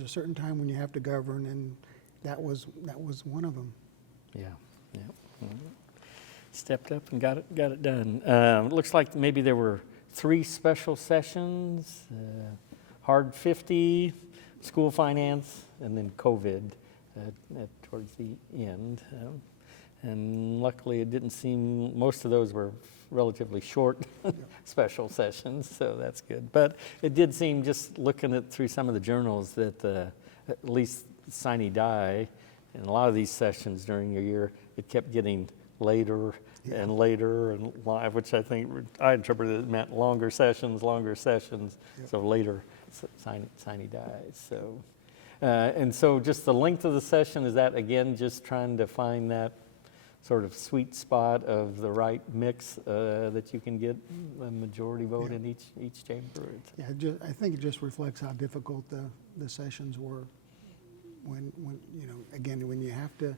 a certain time when you have to govern, and that was one of them. Yeah. Stepped up and got it done. Looks like maybe there were 3 special sessions. Hard 50, school finance, and then COVID towards the end. And luckily it didn't seem, most of those were relatively short special sessions, so that's good. But it did seem, just looking through some of the journals, that at least sine die, in a lot of these sessions during your year, it kept getting later and later and live, which I interpreted it meant longer sessions, so later sine dies. So, and so just the length of the session, is that again just trying to find that sort of sweet spot of the right mix that you can get a majority vote in each chamber? Yeah, I think it just reflects how difficult the sessions were. When you have to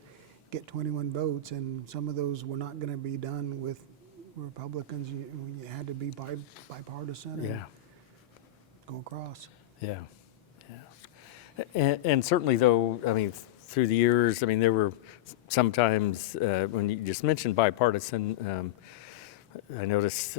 get 21 votes, and some of those were not going to be done with Republicans, you had to be bipartisan and go across. Yeah. And certainly, though, I mean, through the years, I mean, there were sometimes, when you just mentioned bipartisan, I noticed,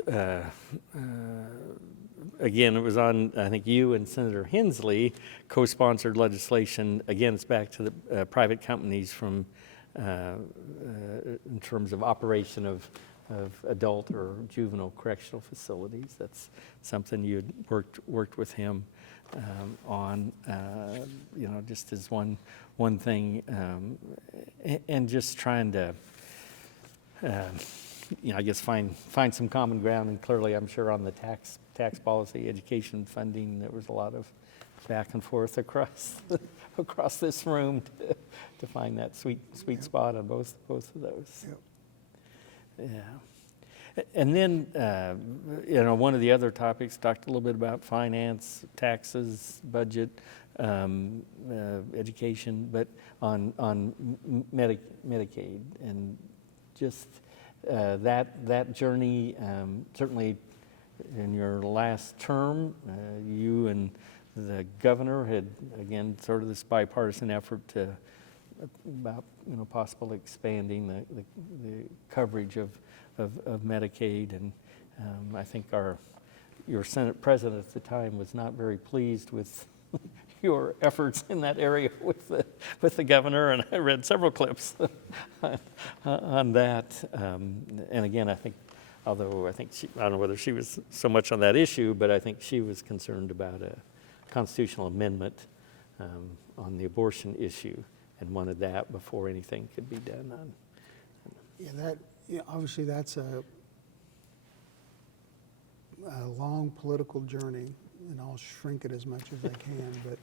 again, it was on, I think you and Senator Hensley co-sponsored legislation, again, it's back to the private companies from, in terms of operation of adult or juvenile correctional facilities. That's something you had worked with him on, you know, just as one thing, and just trying to, you know, I guess find some common ground. And clearly, I'm sure on the tax policy, education funding, there was a lot of back and forth across this room to find that sweet spot on both of those. Yep. Yeah. And then, you know, one of the other topics talked a little bit about finance, taxes, budget, education, but on Medicaid, and just that journey. Certainly, in your last term, you and the governor had, again, sort of this bipartisan effort to about, you know, possibly expanding the coverage of Medicaid, and I think your Senate president at the time was not very pleased with your efforts in that area with the governor, and I read several clips on that. And again, I think, although I think I don't know whether she was so much on that issue, but I think she was concerned about a constitutional amendment on the abortion issue, and wanted that before anything could be done on. Yeah, obviously that's a long political journey, and I'll shrink it as much as I can. But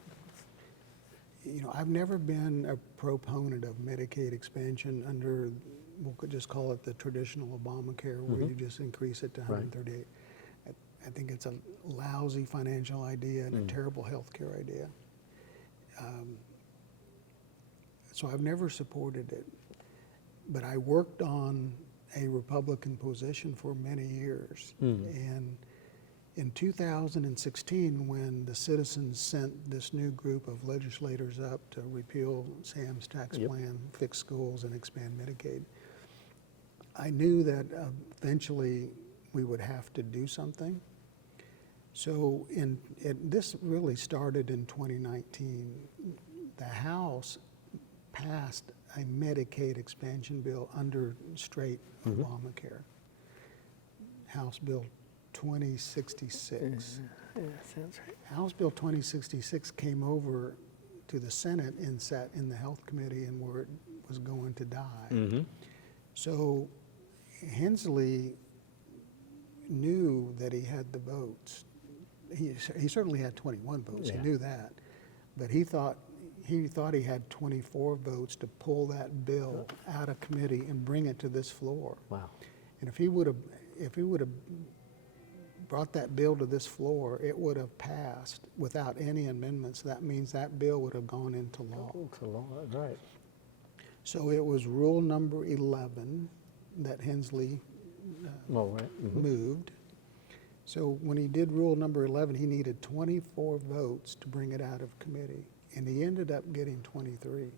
you know, I've never been a proponent of Medicaid expansion under, we'll just call it the traditional Obamacare, where you just increase it to 138. I think it's a lousy financial idea and a terrible health care idea. So I've never supported it. But I worked on a Republican position for many years. And in 2016, when the citizens sent this new group of legislators up to repeal Sam's tax plan, fix schools, and expand Medicaid, I knew that eventually we would have to do something. So this really started in 2019. The House passed a Medicaid expansion bill under straight Obamacare. House Bill 2066. Yeah, sounds right. House Bill 2066 came over to the Senate and sat in the Health Committee, and where it was going to die. So Hensley knew that he had the votes. He certainly had 21 votes. He knew that, but he thought he had 24 votes to pull that bill out of committee and bring it to this floor. Wow. And if he would have brought that bill to this floor, it would have passed without any amendments. That means that bill would have gone into law. Into law, right. So it was rule number 11 that Hensley moved. So when he did rule number 11, he needed 24 votes to bring it out of committee. And he ended up getting 23.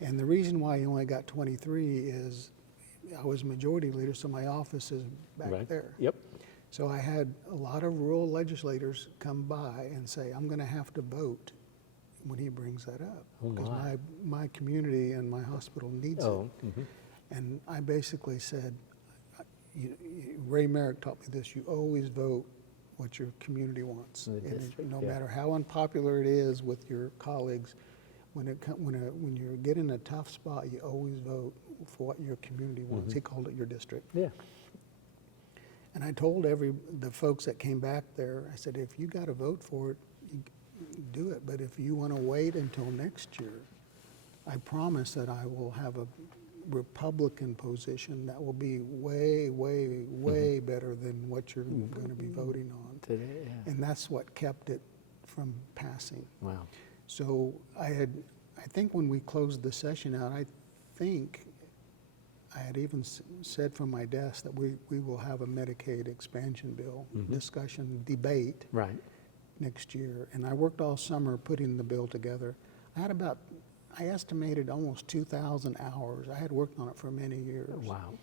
And the reason why he only got 23 is I was majority leader, so my office is back there. Yep. So I had a lot of rural legislators come by and say, I'm going to have to vote when he brings that up, because my community and my hospital needs it. And I basically said, Ray Merrick taught me this, you always vote what your community wants. And no matter how unpopular it is with your colleagues, when you get in a tough spot, you always vote for what your community wants. He called it your district. Yeah. And I told the folks that came back there, I said, if you got to vote for it, you do it. But if you want to wait until next year, I promise that I will have a Republican position that will be way, way, way better than what you're going to be voting on today. Yeah. And that's what kept it from passing. Wow. So I think when we closed the session out, I think I had even said from my desk that we will have a Medicaid expansion bill discussion, debate. Right. next year. And I worked all summer putting the bill together. I estimated almost 2,000 hours. I had worked on it for many years. Wow.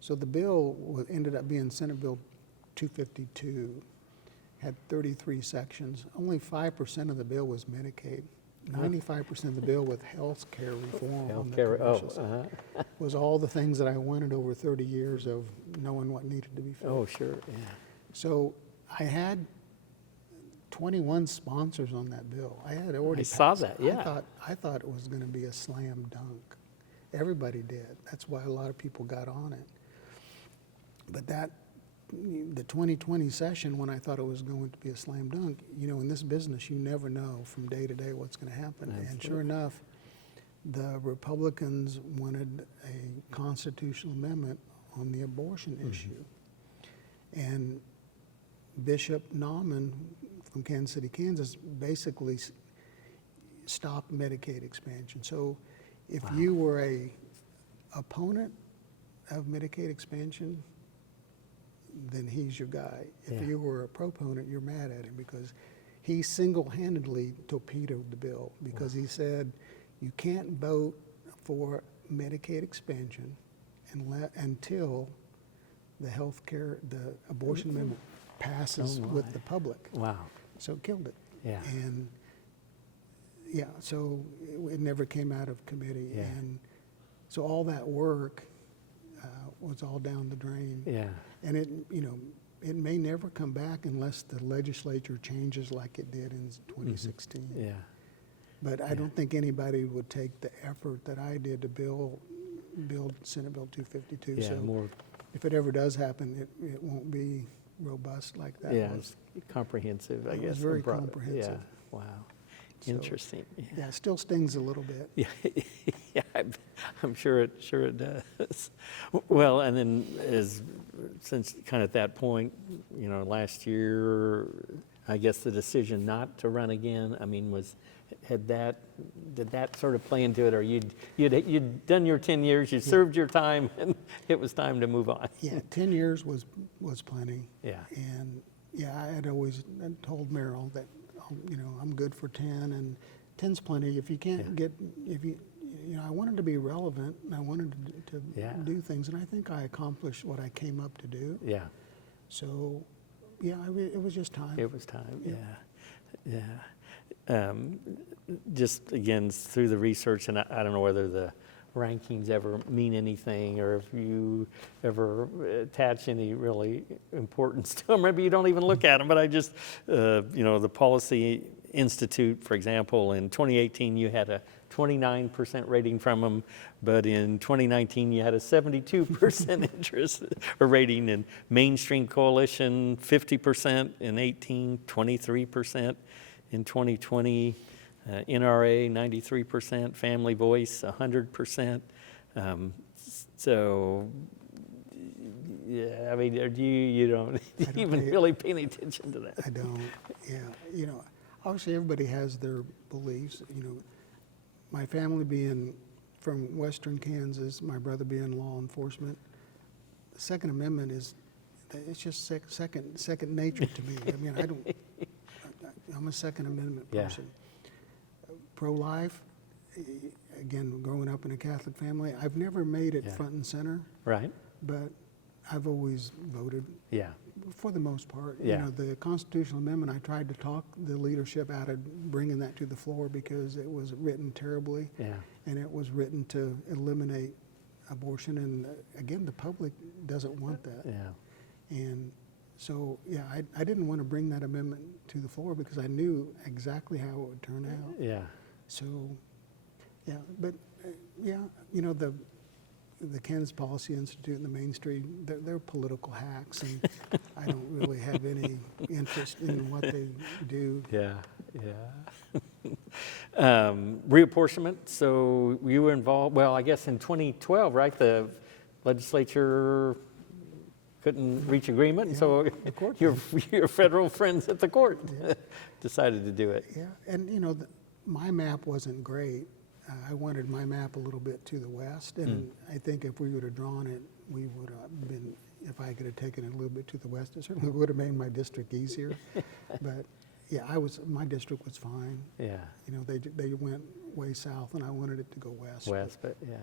So the bill ended up being Senate Bill 252, had 33 sections. Only 5% of the bill was Medicaid. 95% of the bill with health care reform on the commercial side was all the things that I wanted over 30 years of knowing what needed to be fixed. Oh, sure, yeah. So I had 21 sponsors on that bill. I had already saw passed that, it. yeah. I thought it was going to be a slam dunk. Everybody did. That's why a lot of people got on it. But the 2020 session, when I thought it was going to be a slam dunk, in this business, you never know from day to day what's going to happen. Absolutely. And sure enough, the Republicans wanted a constitutional amendment on the abortion issue. And Bishop Nauman from Kansas City, Kansas, basically stopped Medicaid expansion. So if you were a opponent of Medicaid expansion, then he's your guy. If you were a proponent, you're mad at him because he single-handedly torpedoed the bill because he said you can't vote for Medicaid expansion until the abortion amendment passes with the public. Wow. So it killed it. Yeah. And so it never came out of committee. Yeah. And so all that work was all down the drain. Yeah. And it may never come back unless the legislature changes like it did in 2016. Yeah. But I don't think anybody would take the effort that I did to build Senate Bill 252. Yeah, So more, if it ever does happen, it won't be robust like that yeah, was. it's comprehensive, I It guess. was very and broad. comprehensive. Yeah, wow. So, Interesting. Yeah, it still stings a little bit. Yeah, yeah, I'm sure it does. Well, and then since kind of at that point, last year, I guess the decision not to run again, I mean, did that sort of play into it, or you'd done your 10 years, you served your time, and it was time to move on? Yeah, 10 years was plenty. Yeah. And I had always told Merrill that, I'm good for 10, and 10's plenty. If you can't I wanted to be relevant, and I wanted to do things, and I think I accomplished what I came up to do. Yeah. So, it was just time. It was time, yeah. Just again, through the research, and I don't know whether the rankings ever mean anything or if you ever attach any really importance to them. Maybe you don't even look at them, but I just, the Policy Institute, for example, in 2018 you had a 29% rating from them, but in 2019 you had a 72% interest or rating. In Mainstream Coalition, 50% in 18, 23% in 2020. NRA, 93%, Family Voice, 100%. So, yeah, I mean, you don't even really pay any attention to that. I don't, obviously everybody has their beliefs. My family being from Western Kansas, my brother being in law enforcement, the Second Amendment it's just second nature to me. I mean, I'm a Second Amendment person. Pro-life, again, growing up in a Catholic family, I've never made it front and center. Right. But I've always voted. Yeah. For the most part. Yeah. The constitutional amendment, I tried to talk the leadership out of bringing that to the floor because it was written terribly. Yeah. And it was written to eliminate abortion. And again, the public doesn't want that. Yeah. And so, I didn't want to bring that amendment to the floor because I knew exactly how it would turn out. Yeah. So, but the Kansas Policy Institute and the Main Street, they're political hacks, and I don't really have any interest in what they do. Yeah, yeah. Reapportionment, so you were involved, well, I guess in 2012, right? The legislature couldn't reach agreement, so your federal friends at the court decided to do it. Yeah, and my map wasn't great. I wanted my map a little bit to the west, and I think if we would have drawn it, we would have been, if I could have taken it a little bit to the west, it certainly would have made my district easier. But, yeah, my district was fine. Yeah, You know, they went way south, and I wanted it to go west. west, but yeah.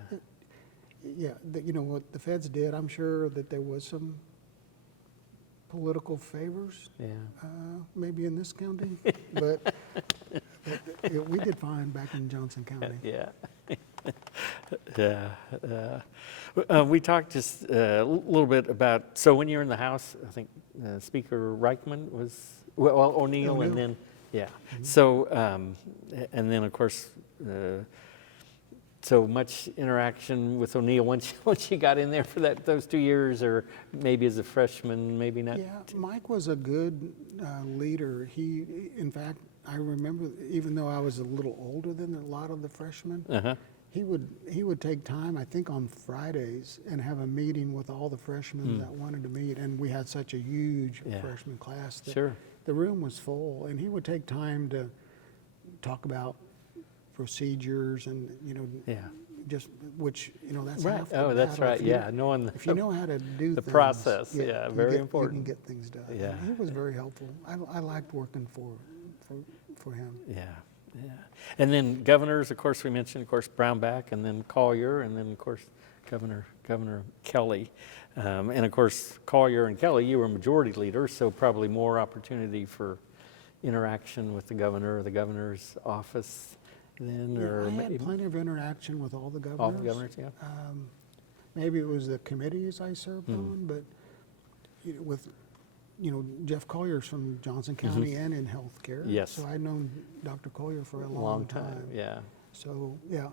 Yeah, you know what the feds did, I'm sure that there was some political favors, Yeah. maybe in this county, but we did fine back in Johnson County. Yeah. Yeah. We talked just a little bit about, so when you're in the House, I think Speaker Reichman was, well, O'Neill, and O'Neill. then, yeah. So, and then, of course, so much interaction with O'Neill once you got in there for those 2 years, or maybe as a freshman, maybe not. Yeah, Mike was a good leader. In fact, I remember, even though I was a little older than a lot of the freshmen, Uh-huh. he would take time, I think on Fridays, and have a meeting with all the freshmen that wanted to meet. And we had such a huge Yeah. freshman class that Sure. the room was full. And he would take time to talk about procedures and, you know, Yeah. just, which, you know, that's Right. half the Oh, that's battle. right. If you- Yeah. Knowing If you know how to do the things, process, yeah, you very You important. can get things done. Yeah. And he was very helpful. I liked working for him. Yeah, yeah. And then governors, of course, we mentioned, of course, Brownback, and then Collier, and then, of course, Governor Kelly. And, of course, Collier and Kelly, you were majority leaders, so probably more opportunity for interaction with the governor or the governor's office then, Yeah, or I had maybe plenty of interaction with all the governors. all the governors, yeah. Maybe it was the committees I served Hmm. on, but Jeff Collier's from Johnson County and in healthcare. Yes. So I'd known Dr. Collier for a Long time, yeah. So, yeah,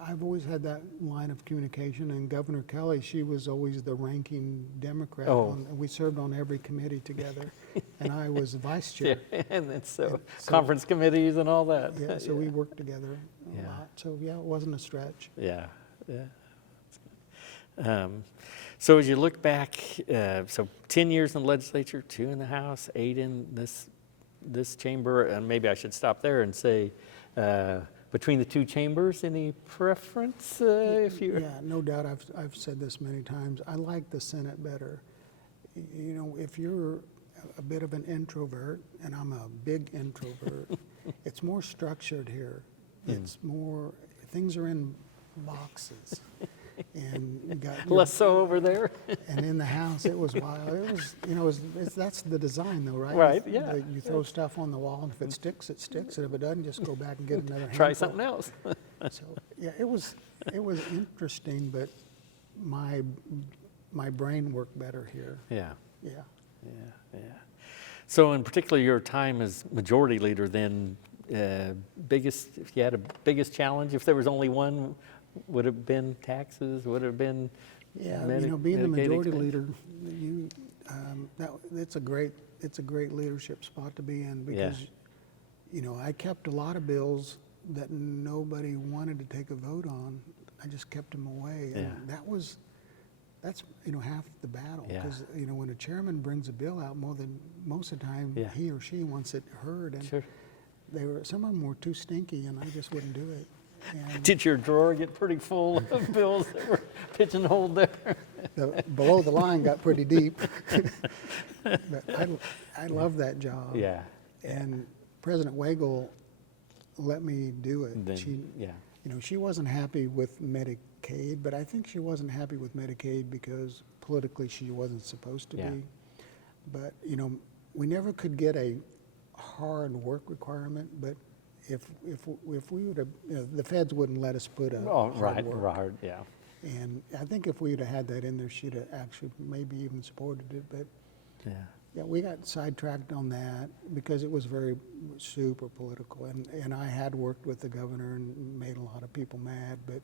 I've always had that line of communication. And Governor Kelly, she was always the ranking Democrat. Oh. We served on every committee together, and I was vice chair. Yeah, and then so, so- conference committees and all that. Yeah, so we worked together a Yeah. lot. So, yeah, it wasn't a stretch. Yeah, yeah. That's good. So as you look back, so 10 years in the legislature, 2 in the House, 8 in this chamber, and maybe I should stop there and say, between the 2 chambers, any preference if you? Yeah, no doubt. I've said this many times. I like the Senate better. You know, if you're a bit of an introvert, and I'm a big introvert, it's more structured here. It's more, things are in boxes. And you got Less so over there? and in the House, it was wild. It was, you know, that's the design, though, right? Right, yeah. You throw stuff on the wall, and if it sticks, it sticks. And if it doesn't, just go back and get another handful. Try something else. So, yeah, it was interesting, but my brain worked better here. Yeah, Yeah. yeah, yeah. So in particular, your time as majority leader then, if you had a biggest challenge, if there was only one, would it have been taxes, would it have been? Yeah, you know, being the Medicaid majority expansion? leader, it's a great leadership spot to be in because, you know, I kept a lot of bills that nobody wanted to take a vote on. I just kept them away, and Yeah. that's you know, half the battle. Yeah. Because you know, when a chairman brings a bill out, most of the time Yeah. he or she wants it heard, and Sure. some of them were too stinky, and I just wouldn't do it. And Did your drawer get pretty full of bills that were pigeonholed there? below the line got pretty deep. But I love that job. Yeah. And President Wagle let me do it. Then, yeah. You know, she wasn't happy with Medicaid, but I think she wasn't happy with Medicaid because politically she wasn't supposed to Yeah. be. But, you know, we never could get a hard work requirement, but if we would have, you know, the feds wouldn't let us put a Oh, hard right, work. right, yeah. And I think if we'd have had that in there, she'd have actually maybe even supported it. But Yeah. yeah, we got sidetracked on that because it was very super political. And I had worked with the governor and made a lot of people mad. But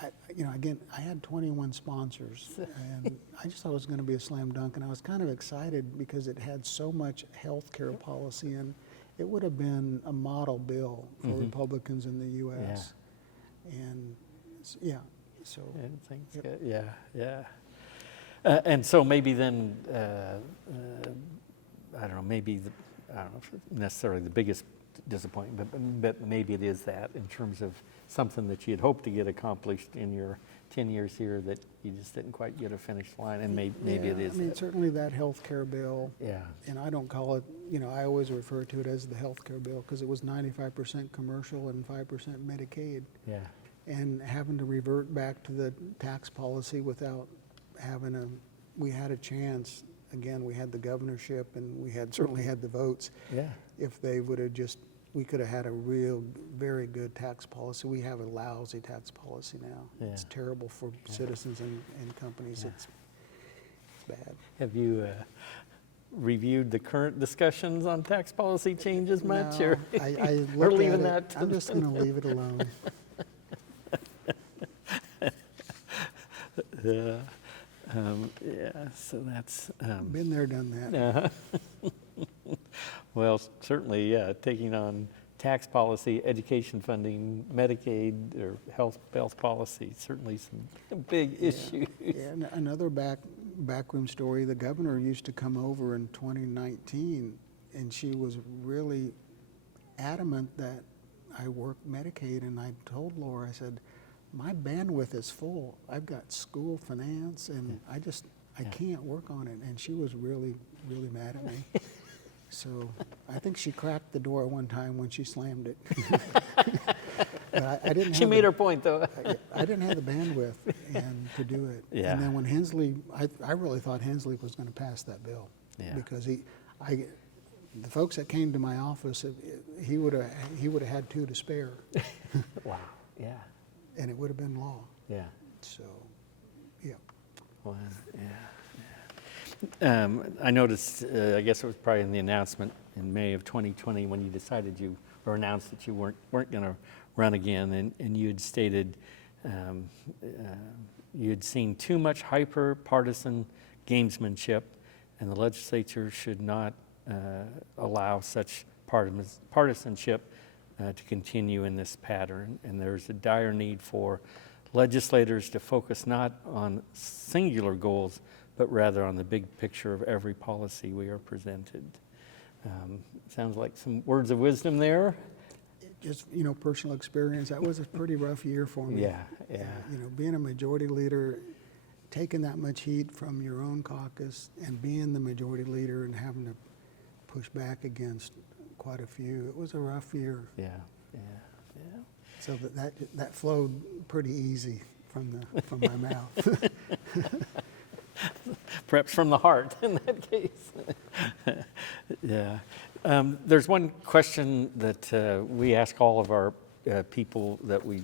I had 21 sponsors, and I just thought it was going to be a slam dunk. And I was kind of excited because it had so much health care policy, and it would have been a model bill for Republicans in the U.S. And yeah, so And things Yep. get, yeah. And so maybe then, I don't know, maybe I don't know if it's necessarily the biggest disappointment, but maybe it is that in terms of something that you had hoped to get accomplished in your 10 years here that you just didn't quite get a finish line, and maybe it Yeah, is I mean, that. certainly that health care bill, Yeah, and I don't call it, I always refer to it as the health care bill because it was 95% commercial and 5% Medicaid. yeah, And having to revert back to the tax policy without we had a chance, again, we had the governorship and we certainly had the votes. yeah, If they would have we could have had a very good tax policy. We have a lousy tax policy now. Yeah. It's terrible for citizens and companies. Yeah. It's bad. Have you reviewed the current discussions on tax policy changes much? No, Or I we're look leaving at it, that to I'm just going to leave it alone. yeah, so that's. Been there, done that. Uh-huh. Well, certainly, yeah, taking on tax policy, education funding, Medicaid, or health policy, certainly some big issues. Yeah, and another backroom story, the governor used to come over in 2019, and she was really adamant that I work Medicaid, and I told Laura, I said, my bandwidth is full. I've got school finance, and I can't work on it. And she was really, really mad at me. So I think she cracked the door one time when she slammed it. But I didn't. She made her point, though. I didn't have the bandwidth to do it. Yeah. And then when Hensley, I really thought Hensley was going to pass that bill. Yeah. Because the folks that came to my office, he would have had 2 to spare, Wow. Yeah. and it would have been law. Yeah. So, yeah. Well, yeah. I noticed, I guess it was probably in the announcement in May of 2020 when you decided or announced that you weren't going to run again, and you had stated you had seen too much hyper-partisan gamesmanship, and the legislature should not allow such partisanship to continue in this pattern, and there's a dire need for legislators to focus not on singular goals, but rather on the big picture of every policy we are presented. Sounds like some words of wisdom there. Just, personal experience, that was a pretty rough year for me. Yeah. Being a majority leader, taking that much heat from your own caucus and being the majority leader and having to push back against quite a few, it was a rough year. Yeah. So that flowed pretty easy from my mouth. Perhaps from the heart in that case. Yeah. There's one question that we ask all of our people that we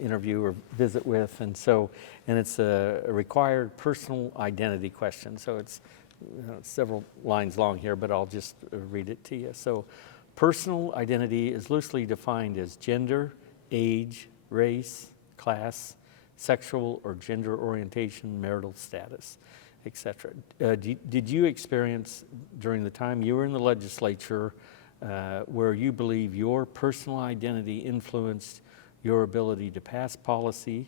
interview or visit with, and it's a required personal identity question. So it's several lines long here, but I'll just read it to you. So, personal identity is loosely defined as gender, age, race, class, sexual or gender orientation, marital status, etc. Did you experience during the time you were in the legislature where you believe your personal identity influenced your ability to pass policy,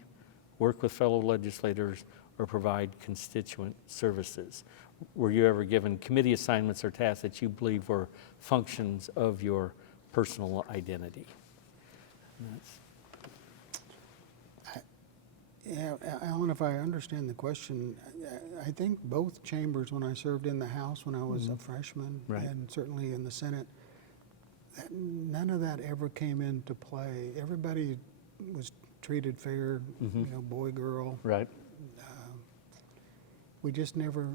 work with fellow legislators, or provide constituent services? Were you ever given committee assignments or tasks that you believe were functions of your personal identity? Yeah, Alan, if I understand the question, I think both chambers, when I served in the House when I was a freshman, Right. and certainly in the Senate, none of that ever came into play. Everybody was treated fair, boy, girl. Right. We just never,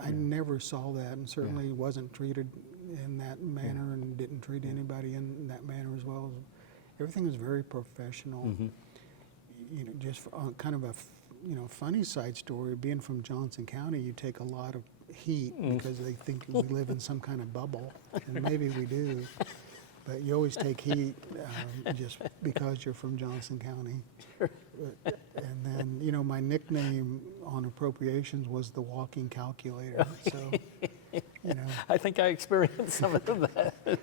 I never saw that, and certainly wasn't treated in that manner and didn't treat anybody in that manner as well. Everything was very professional. Just for, kind of a funny side story, being from Johnson County, you take a lot of heat because they think we live in some kind of bubble, and maybe we do, but you always take heat just because you're from Johnson County. And then, my nickname on appropriations was the walking calculator, so, I think I experienced some of that.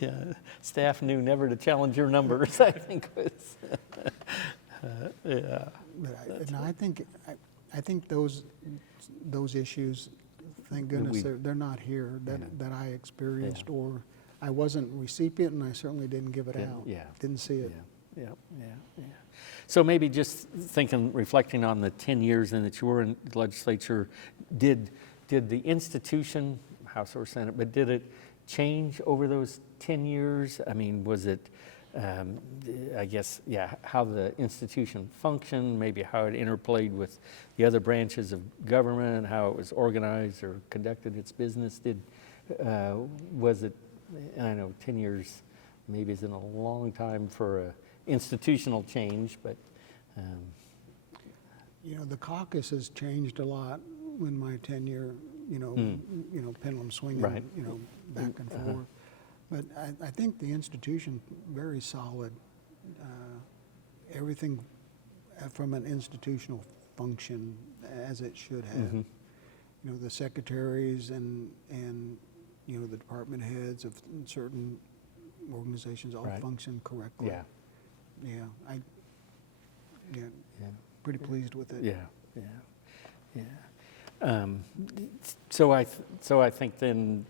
Yeah, staff knew never to challenge your numbers, I think was. Yeah. But I think those issues, thank goodness they're not here that I experienced, or I wasn't recipient, and I certainly didn't give it out. Yeah. Didn't see it. Yeah. So maybe just thinking, reflecting on the 10 years in that you were in the legislature, did the institution, House or Senate, but did it change over those 10 years? I mean, was it, I guess, how the institution functioned, maybe how it interplayed with the other branches of government, how it was organized or conducted its business? Was it, and I know 10 years maybe isn't a long time for a institutional change, but the caucus has changed a lot in my tenure. Pendulum swinging, Right. Back and forth. But I think the institution very solid. Everything from an institutional function as it should have. The secretaries and the department heads of certain organizations all Right. function correctly. yeah. Pretty pleased with it. So I think then,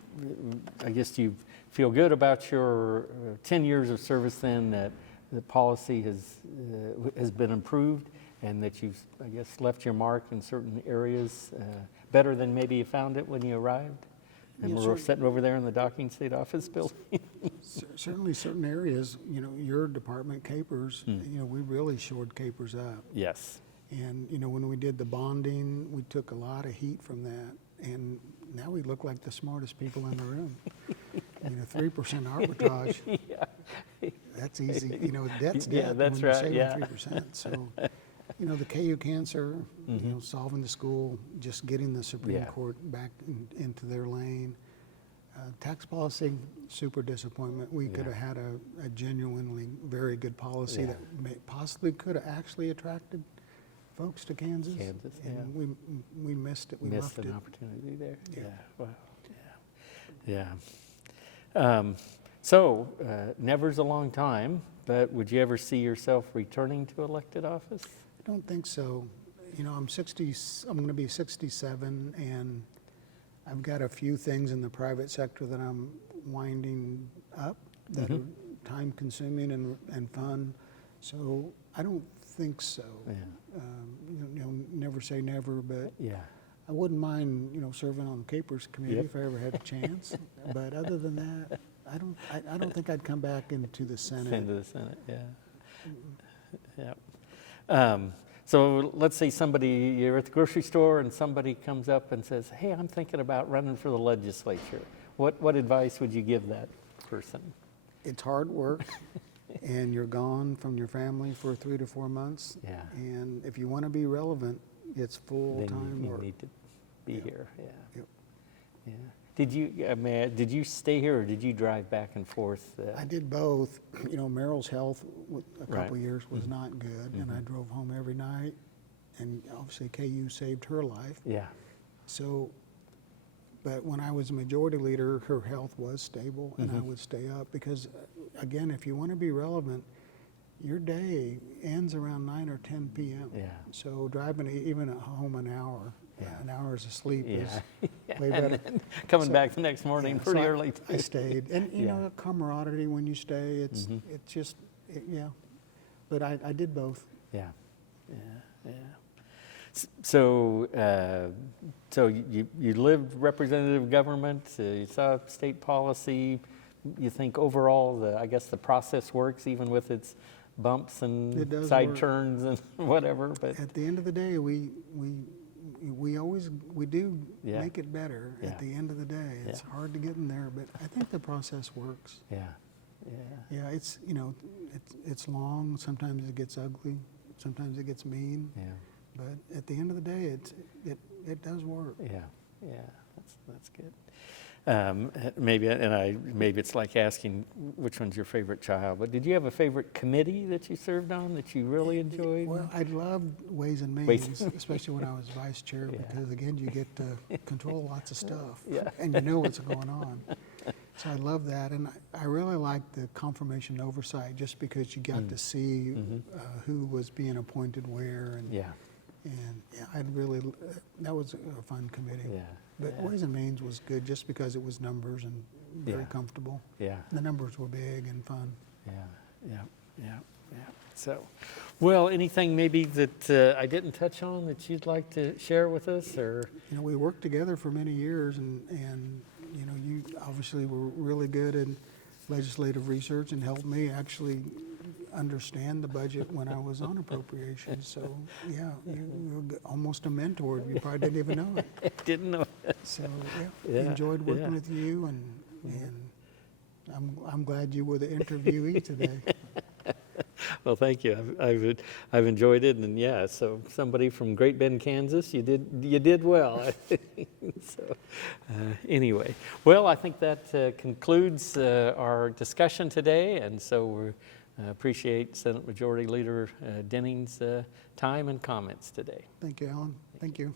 I guess you feel good about your 10 years of service then, that the policy has been improved, and that you've, I guess, left your mark in certain areas better than maybe you found it when you arrived. And we're sitting over there in the docking state office building. Certainly certain areas, your department, KPERS, we really shored KPERS up. Yes. And, when we did the bonding, we took a lot of heat from that. And now we look like the smartest people in the room. 3% arbitrage, that's easy. Debt's debt. Yeah, that's when you're right, saving yeah. 3%. So, the KU cancer, solving the school, just getting the Supreme Court back into their lane. Tax policy, super disappointment. We could have had a genuinely very good policy that possibly could have actually attracted folks to Kansas. And we missed it. We missed left an it. opportunity there. Yeah. Wow. So never's a long time, but would you ever see yourself returning to elected office? I don't think so. I'm 60. I'm going to be 67, and I've got a few things in the private sector that I'm winding up that are time-consuming and fun. So I don't think so. Never say never, but I wouldn't mind, serving on the KPERS committee if I ever had a chance. But other than that, I don't think I'd come back into the Senate. Into the Senate, so let's say you're at the grocery store and somebody comes up and says, "Hey, I'm thinking about running for the legislature." What advice would you give that person? It's hard work, and you're gone from your family for 3 to 4 months. And if you want to be relevant, it's full-time work. You need to be here. Yep. Did you stay here, or did you drive back and forth? I did both. Meryl's health a couple Right. years was not good, and I drove home every night. And obviously, KU saved her life. So, but when I was majority leader, her health was stable, and I would stay up because, again, if you want to be relevant, your day ends around 9 or 10 p.m. So driving even at home an hour of sleep is way better. Coming back the next morning pretty so early. I stayed, and the camaraderie when you stay, it's just But I did both. So you lived representative government. You saw state policy. You think overall, I guess the process works even with its bumps and side work. turns and whatever. But at the end of the day, we do make it better. At the end of the day, it's hard to get in there, but I think the process works. It's it's long. Sometimes it gets ugly. Sometimes it gets mean. But at the end of the day, it does work. That's good. Maybe it's like asking which one's your favorite child. But did you have a favorite committee that you served on that you really enjoyed? Well, I loved Ways and Means, especially when I was vice chair, because again, you get to control lots of stuff, and you know what's going on. So I love that, and I really liked the confirmation oversight, just because you got to see who was being appointed where, and I really that was a fun committee. But Ways and Means was good just because it was numbers and very Yeah. comfortable. Yeah. The numbers were big and fun. Yeah, yeah, yeah, yeah. So, well, anything maybe that I didn't touch on that you'd like to share with us, or? You know, we worked together for many years, and you know, you obviously were really good in legislative research and helped me actually understand the budget when I was on appropriations. So, yeah, you were almost a mentor. You probably didn't even know it. Didn't know. So, yeah, Yeah, enjoyed working yeah. with you, and I'm glad you were the interviewee today. Well, thank you. I've enjoyed it, and yeah. So somebody from Great Bend, Kansas, you did well. I think. So anyway, well, I think that concludes our discussion today, and so we appreciate Senate Majority Leader Denning's time and comments today. Thank you, Alan. Thank you.